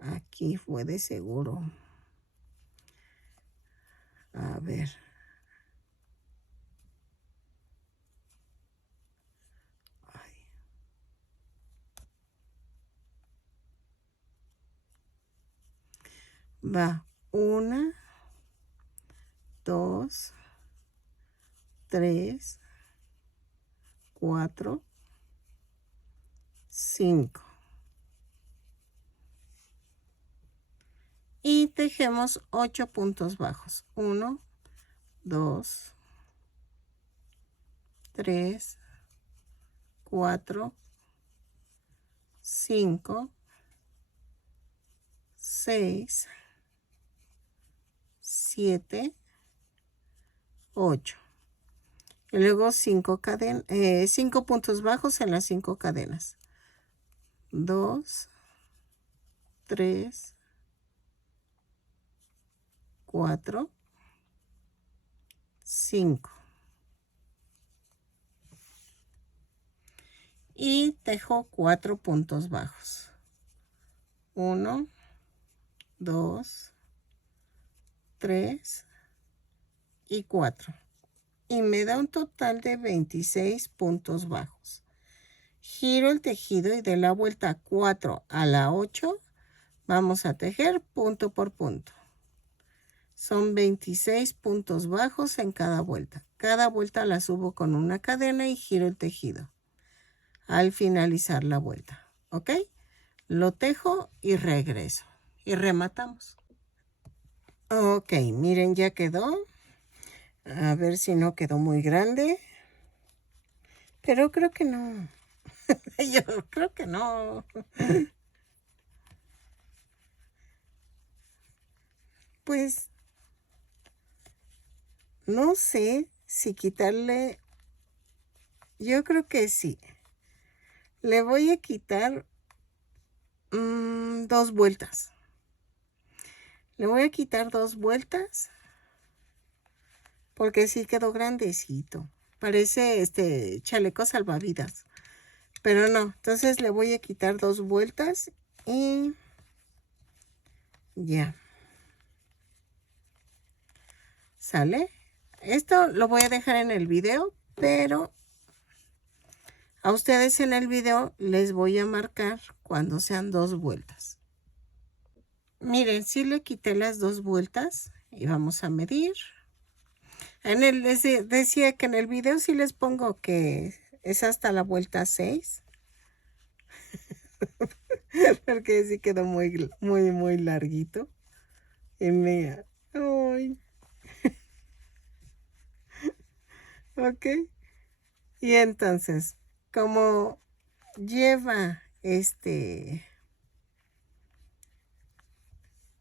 Aquí fue de seguro. A ver. Ay. Va 1, 2, 3, 4, 5. Y tejemos 8 puntos bajos. 1, 2, 3, 4, 5, 6, 7, 8. Y luego 5 puntos bajos en las 5 cadenas. 2, 3, 4, 5. Y tejo 4 puntos bajos. 1, 2, 3 y 4. Y me da un total de 26 puntos bajos. Giro el tejido y de la vuelta 4 a la 8 vamos a tejer punto por punto. Son 26 puntos bajos en cada vuelta. Cada vuelta la subo con una cadena y giro el tejido al finalizar la vuelta. ¿Ok? Lo tejo y regreso. Y rematamos. Ok, miren, ya quedó. A ver si no quedó muy grande. Pero creo que no. Yo creo que no. Pues no sé si quitarle. Yo creo que sí. Le voy a quitar 2 vueltas. Le voy a quitar 2 vueltas. Porque sí quedó grandecito. Parece chaleco salvavidas. Pero no. Entonces le voy a quitar 2 vueltas. Y ya. ¿Sale? Esto lo voy a dejar en el video. Pero a ustedes en el video les voy a marcar cuando sean 2 vueltas. Miren, sí le quité las 2 vueltas y vamos a medir. Decía que en el video sí les pongo que es hasta la vuelta 6. Porque sí quedó muy, muy, muy larguito. Y mira, ay. Ok. Y entonces, como lleva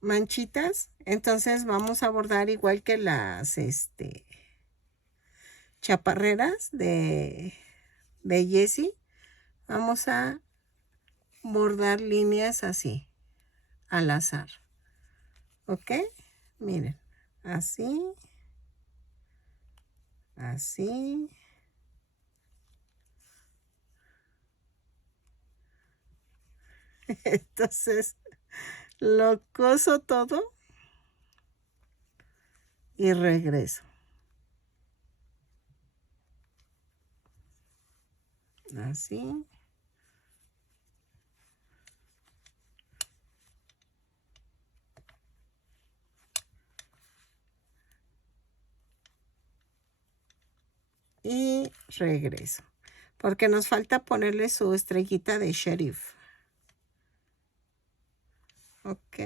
manchitas, entonces vamos a bordar igual que las chaparreras de Jessie. Vamos a bordar líneas así al azar. ¿Ok? Miren, así, así. Entonces lo coso todo y regreso. Así. Y regreso. Porque nos falta ponerle su estrellita de sheriff. Ok.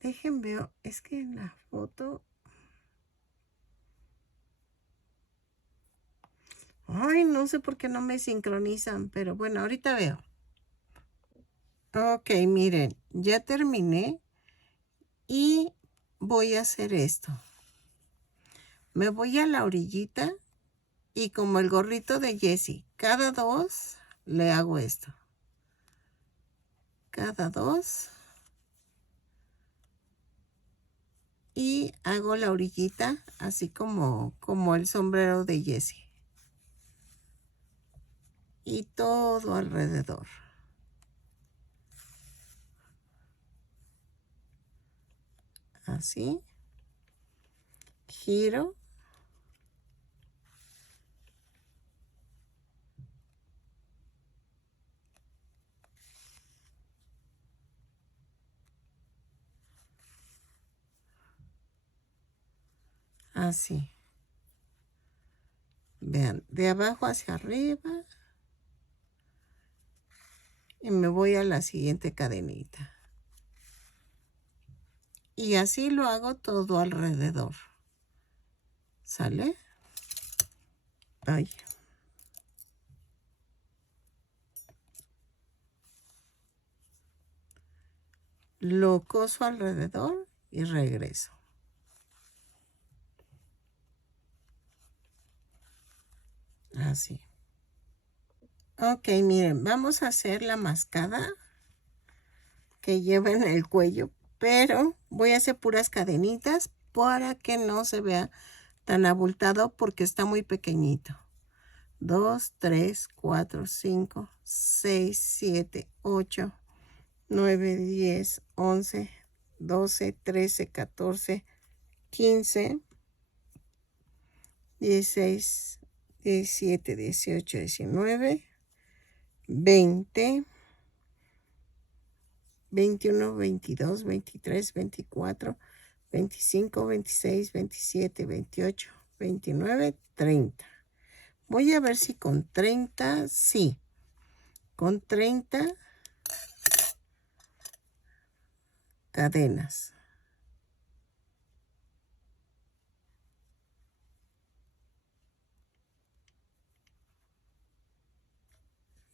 Dejen veo. Es que en la foto Ay, no sé por qué no me sincronizan, pero bueno, ahorita veo. Ok, miren, ya terminé y voy a hacer esto. Me voy a la orillita y como el gorrito de Jessie, cada dos le hago esto. Cada dos. Y hago la orillita así como el sombrero de Jessie. Y todo alrededor. Así. Giro. Así. Vean, de abajo hacia arriba. Y me voy a la siguiente cadenita. Y así lo hago todo alrededor. ¿Sale? Ay. Lo coso alrededor y regreso. Así. Ok, miren, vamos a hacer la mascada que lleva en el cuello, pero voy a hacer puras cadenitas para que no se vea tan abultado porque está muy pequeñito. 2, 3, 4, 5, 6, 7, 8, 9, 10, 11, 12, 13, 14, 15, 16, 17, 18, 19, 20, 21, 22, 23, 24, 25, 26, 27, 28, 29, 30. Voy a ver si con 30, sí. Con 30 cadenas.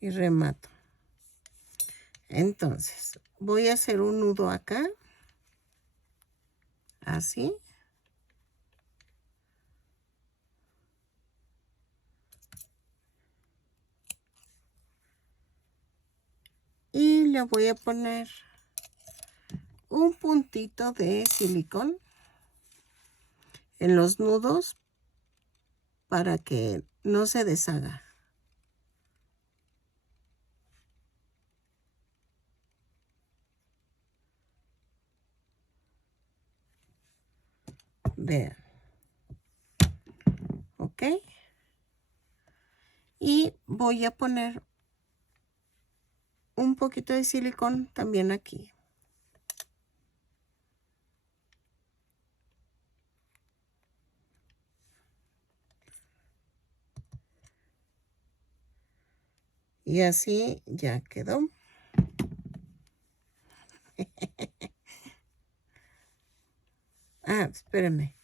Y remato. Entonces, voy a hacer un nudo acá. Así. Y le voy a poner un puntito de silicón en los nudos para que no se deshaga. Vean. ¿Ok? Y voy a poner un poquito de silicón también aquí. Y así ya quedó. Ah, espérenme.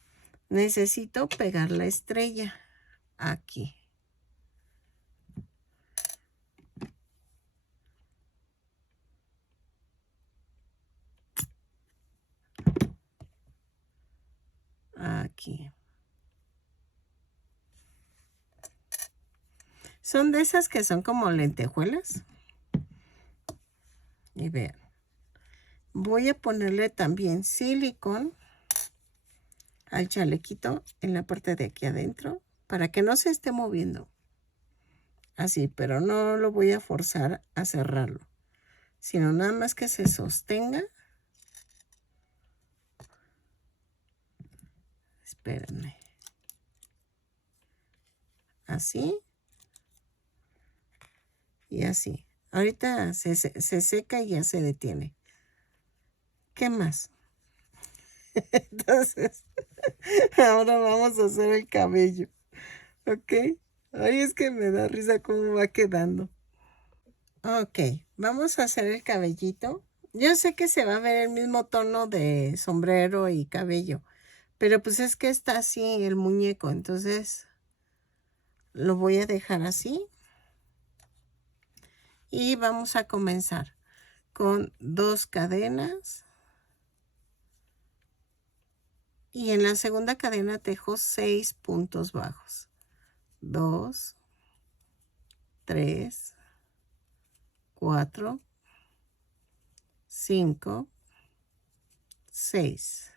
Necesito pegar la estrella aquí. Aquí. Son de esas que son como lentejuelas. Y vean. Voy a ponerle también silicón al chalequito en la parte de aquí adentro para que no se esté moviendo. Así, pero no lo voy a forzar a cerrarlo, sino nada más que se sostenga. Espérenme. Así. Y así. Ahorita se seca y ya se detiene. ¿Qué más? Entonces, ahora vamos a hacer el cabello. ¿Ok? Ay, es que me da risa cómo va quedando. Ok, vamos a hacer el cabellito. Yo sé que se va a ver el mismo tono de sombrero y cabello, pero pues es que está así el muñeco, entonces Lo voy a dejar así. Y vamos a comenzar con 2 cadenas. Y en la segunda cadena tejo 6 puntos bajos. 2, 3, 4, 5, 6.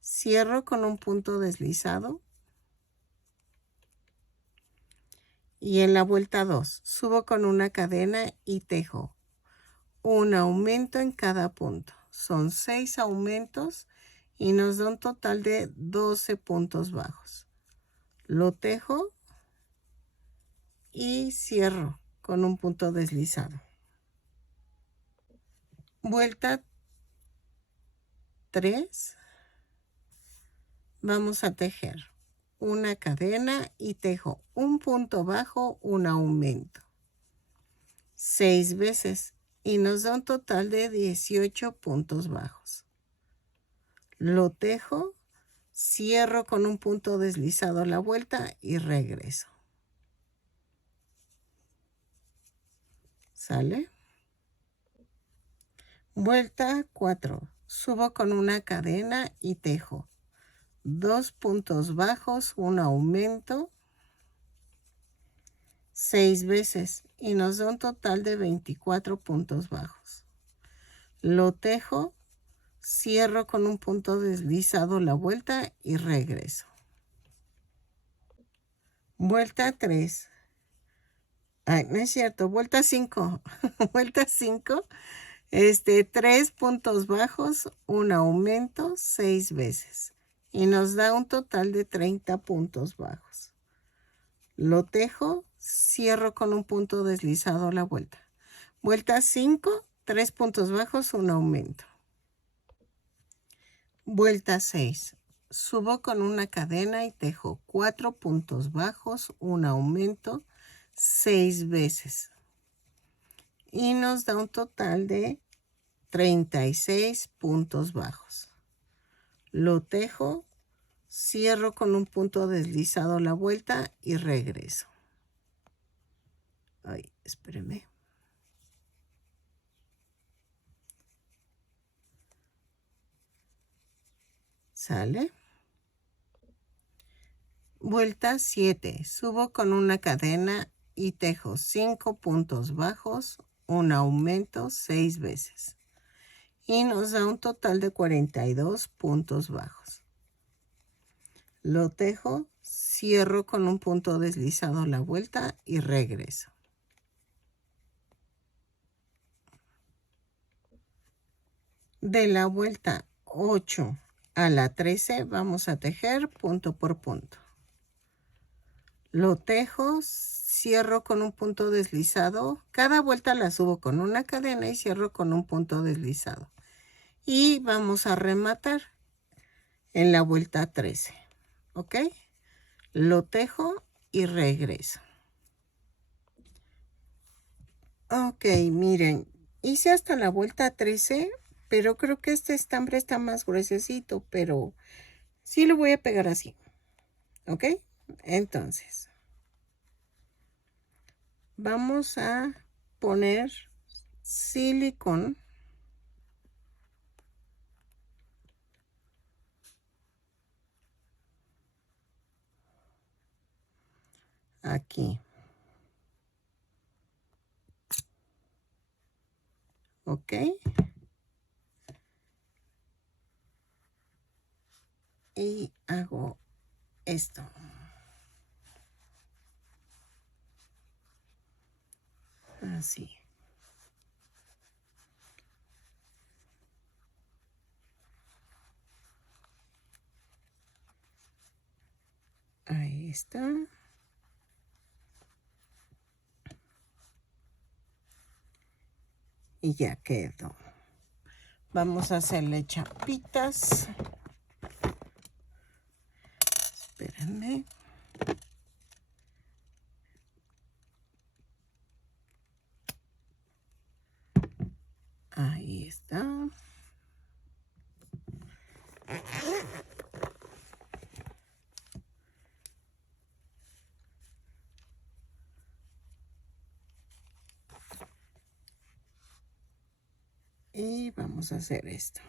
Cierro con un punto deslizado. Y en la vuelta 2, subo con una cadena y tejo un aumento en cada punto. Son 6 aumentos y nos da un total de 12 puntos bajos. Lo tejo y cierro con un punto deslizado. Vuelta 3. Vamos a tejer una cadena y tejo un punto bajo, un aumento. 6 veces y nos da un total de 18 puntos bajos. Lo tejo, cierro con un punto deslizado la vuelta y regreso. ¿Sale? Vuelta 4. Subo con una cadena y tejo 2 puntos bajos, un aumento, 6 veces y nos da un total de 24 puntos bajos. Lo tejo, cierro con un punto deslizado la vuelta y regreso. Vuelta 3. Ay, no es cierto, vuelta 5. Vuelta 5. 3 puntos bajos, un aumento, 6 veces. Y nos da un total de 30 puntos bajos. Lo tejo, cierro con un punto deslizado la vuelta. Vuelta 5, 3 puntos bajos, un aumento. Vuelta 6. Subo con una cadena y tejo 4 puntos bajos, un aumento, 6 veces. Y nos da un total de 36 puntos bajos. Lo tejo, cierro con un punto deslizado la vuelta y regreso. Ay, espéreme. ¿Sale? Vuelta 7. Subo con una cadena y tejo 5 puntos bajos, un aumento 6 veces. Y nos da un total de 42 puntos bajos. Lo tejo, cierro con un punto deslizado la vuelta y regreso. De la vuelta 8 a la 13 vamos a tejer punto por punto. Lo tejo, cierro con un punto deslizado. Cada vuelta la subo con una cadena y cierro con un punto deslizado. Y vamos a rematar en la vuelta 13. ¿Ok? Lo tejo y regreso. Ok, miren, hice hasta la vuelta 13, pero creo que este estambre está más gruesecito, pero sí lo voy a pegar así. ¿Ok? Entonces, vamos a poner silicón aquí. ¿Ok? Y hago esto. Así. Ahí está. Y ya quedó. Vamos a hacerle chapitas. Espérenme. Ahí está. Y vamos a hacer esto.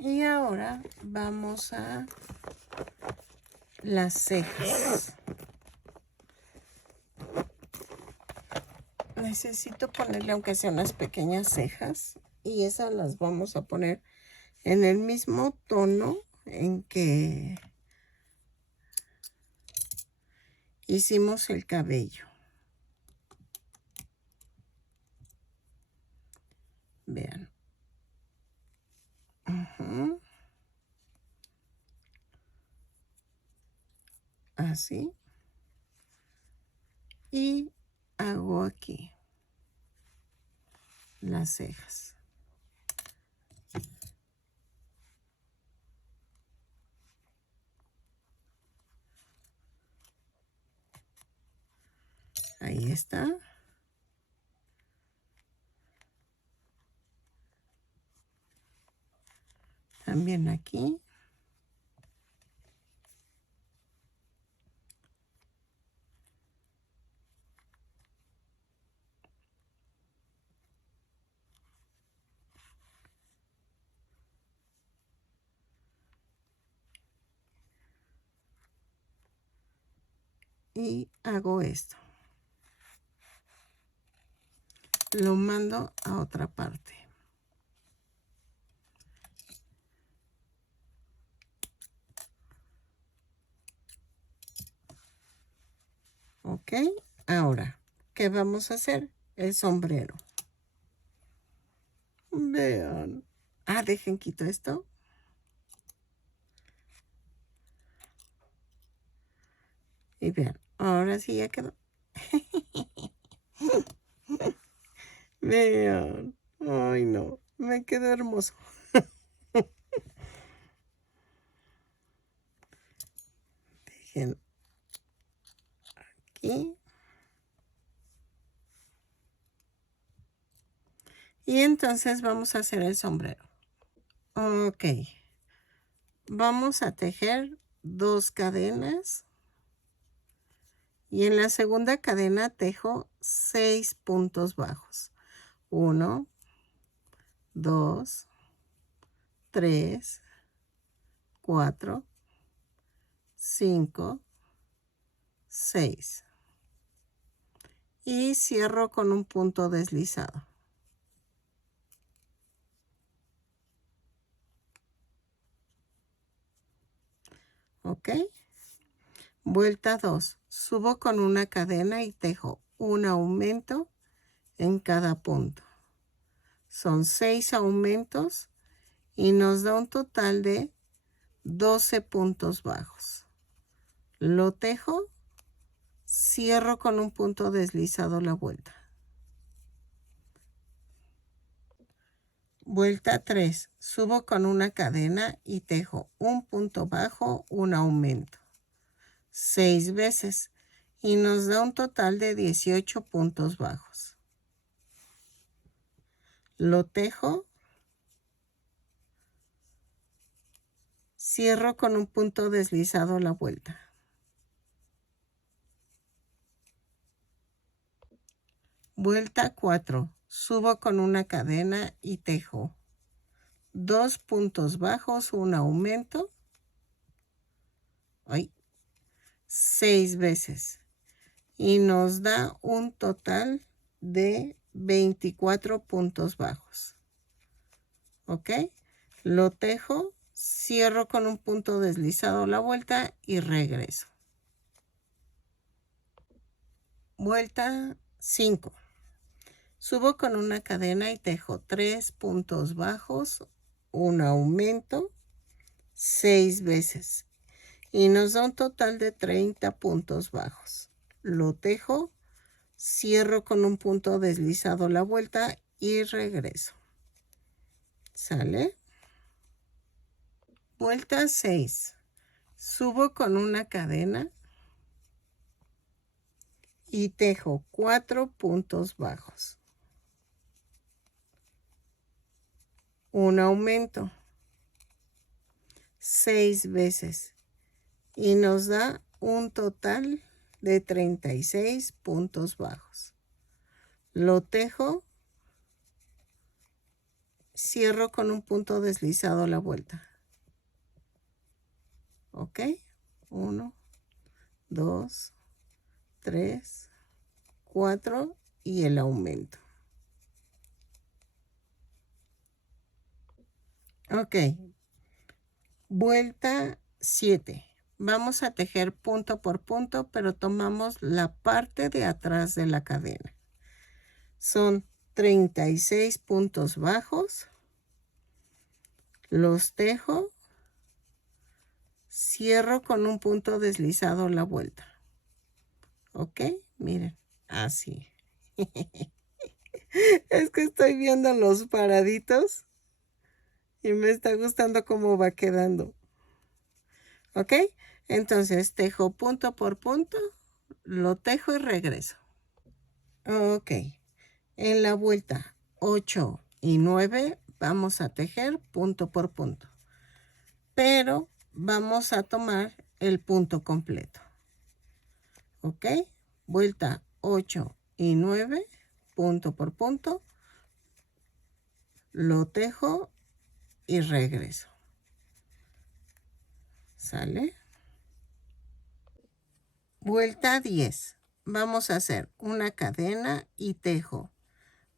Y ahora vamos a las cejas. Necesito ponerle aunque sea unas pequeñas cejas y esas las vamos a poner en el mismo tono en que hicimos el cabello. Vean. Así. Y hago aquí las cejas. Ahí está. También aquí. Y hago esto. Lo mando a otra parte. Ok, ahora, ¿qué vamos a hacer? El sombrero. Vean. Ah, dejen quito esto. Y vean, ahora sí ya quedó. Vean. Ay, no, me quedó hermoso. Dejen aquí. Y entonces vamos a hacer el sombrero. Ok. Vamos a tejer 2 cadenas. Y en la segunda cadena tejo 6 puntos bajos. 1, 2, 3, 4, 5, 6. Y cierro con un punto deslizado. ¿Ok? Vuelta 2. Subo con una cadena y tejo un aumento en cada punto. Son 6 aumentos y nos da un total de 12 puntos bajos. Lo tejo, cierro con un punto deslizado la vuelta. Vuelta 3. Subo con una cadena y tejo un punto bajo, un aumento. 6 veces y nos da un total de 18 puntos bajos. Lo tejo, cierro con un punto deslizado la vuelta. Vuelta 4. Subo con una cadena y tejo 2 puntos bajos, un aumento. 6 veces y nos da un total de 24 puntos bajos. ¿Ok? Lo tejo, cierro con un punto deslizado la vuelta y regreso. Vuelta 5. Subo con una cadena y tejo 3 puntos bajos, un aumento, 6 veces y nos da un total de 30 puntos bajos. Lo tejo, cierro con un punto deslizado la vuelta y regreso. ¿Sale? Vuelta 6. Subo con una cadena y tejo 4 puntos bajos. un aumento 6 veces y nos da un total de 36 puntos bajos. Lo tejo, cierro con un punto deslizado la vuelta. ¿Ok? 1, 2, 3, 4 y el aumento. Ok. Vuelta 7. Vamos a tejer punto por punto, pero tomamos la parte de atrás de la cadena. Son 36 puntos bajos. Los tejo. Cierro con un punto deslizado la vuelta. ¿Ok? Miren, así. Es que estoy viendo los paraditos y me está gustando cómo va quedando. ¿Ok? Entonces tejo punto por punto, lo tejo y regreso. Ok. En la vuelta 8 y 9 vamos a tejer punto por punto. Pero vamos a tomar el punto completo. ¿Ok? Vuelta 8 y 9, punto por punto. Lo tejo y regreso. ¿Sale? Vuelta 10. Vamos a hacer una cadena y tejo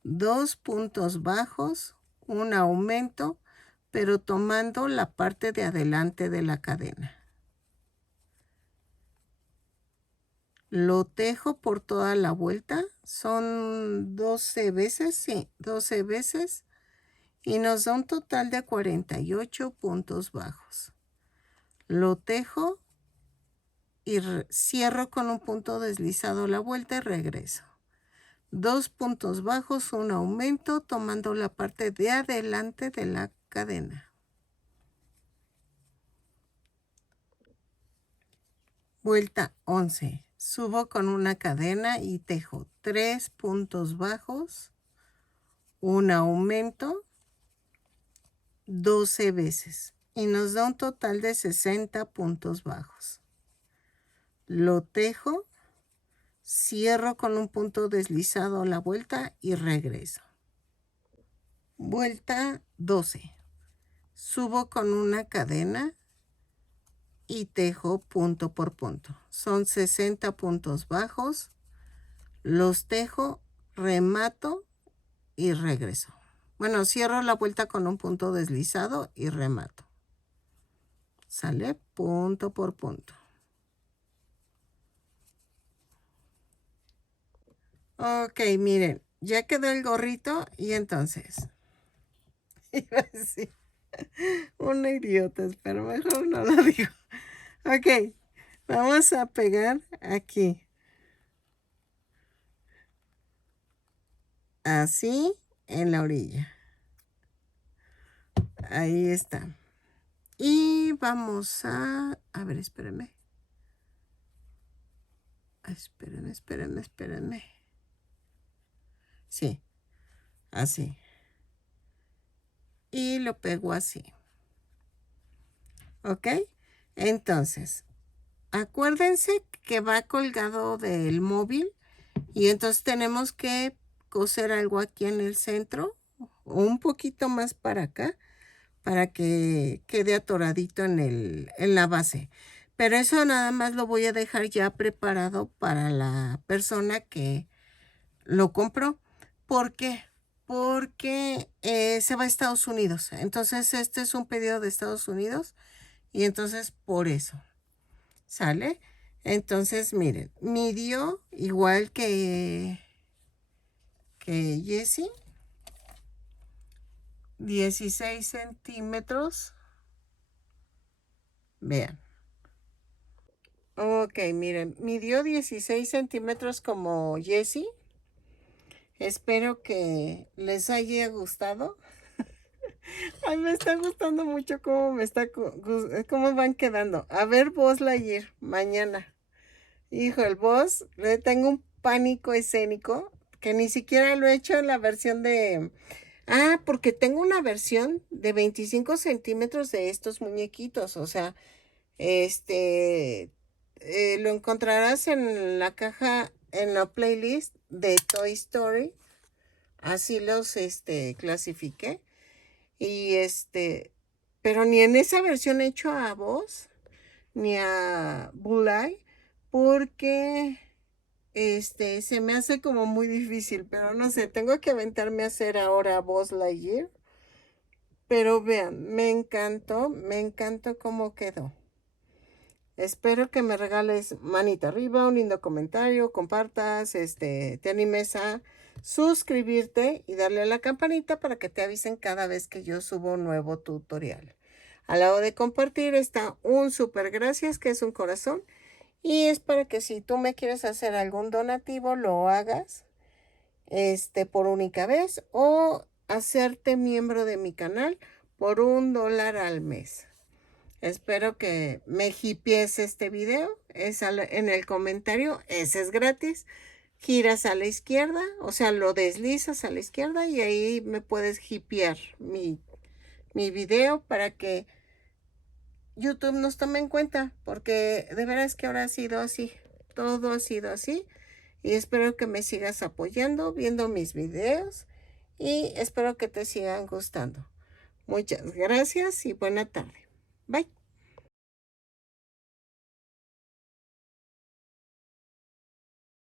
2 puntos bajos, un aumento, pero tomando la parte de adelante de la cadena. Lo tejo por toda la vuelta, son 12 veces, sí, 12 veces, y nos da un total de 48 puntos bajos. Lo tejo y cierro con un punto deslizado la vuelta y regreso. 2 puntos bajos, un aumento, tomando la parte de adelante de la cadena. Vuelta 11. Subo con una cadena y tejo 3 puntos bajos, un aumento, 12 veces y nos da un total de 60 puntos bajos. Lo tejo, cierro con un punto deslizado la vuelta y regreso. Vuelta 12. Subo con una cadena y tejo punto por punto. Son 60 puntos bajos. Los tejo, remato y regreso. Bueno, cierro la vuelta con un punto deslizado y remato. Sale punto por punto. Ok, miren, ya quedó el gorrito y entonces iba a decir una idiota, pero mejor no lo digo. Ok, vamos a pegar aquí. Así en la orilla. Ahí está. Y vamos a ver, espérenme. Espérenme. Sí, así. Y lo pego así. ¿Ok? Entonces, acuérdense que va colgado del móvil y entonces tenemos que coser algo aquí en el centro o un poquito más para acá para que quede atoradito en la base. Pero eso nada más lo voy a dejar ya preparado para la persona que lo compró. ¿Por qué? Porque se va a Estados Unidos. Entonces este es un pedido de Estados Unidos y entonces por eso. ¿Sale? Entonces miren, midió igual que Jessie. 16 centímetros. Vean. Ok, miren, midió 16 centímetros como Jessie. Espero que les haya gustado. Ay, me está gustando mucho cómo van quedando. A ver, Buzz Lightyear, mañana. Hijo, el Buzz, le tengo un pánico escénico que ni siquiera lo he hecho en la versión de... Ah, porque tengo una versión de 25 centímetros de estos muñequitos. O sea, lo encontrarás en la caja, en la playlist de Toy Story. Así los, clasifiqué. Y pero ni en esa versión he hecho a Buzz, ni a Bulai, porque, se me hace como muy difícil, pero no sé, tengo que aventarme a hacer ahora a Buzz Lightyear. Pero vean, me encantó cómo quedó. Espero que me regales manita arriba, un lindo comentario, compartas, te animes a suscribirte y darle a la campanita para que te avisen cada vez que yo subo un nuevo tutorial. Al lado de compartir está un super gracias, que es un corazón, y es para que si tú me quieres hacer algún donativo, lo hagas, por única vez, o hacerte miembro de mi canal por $1 al mes. Espero que me hipies este video. En el comentario, ese es gratis. Giras a la izquierda, o sea, lo deslizas a la izquierda y ahí me puedes hipear mi video para que YouTube nos tome en cuenta, porque de veras que ahora ha sido así. Todo ha sido así. Y espero que me sigas apoyando, viendo mis videos, y espero que te sigan gustando. Muchas gracias y buena tarde. Bye.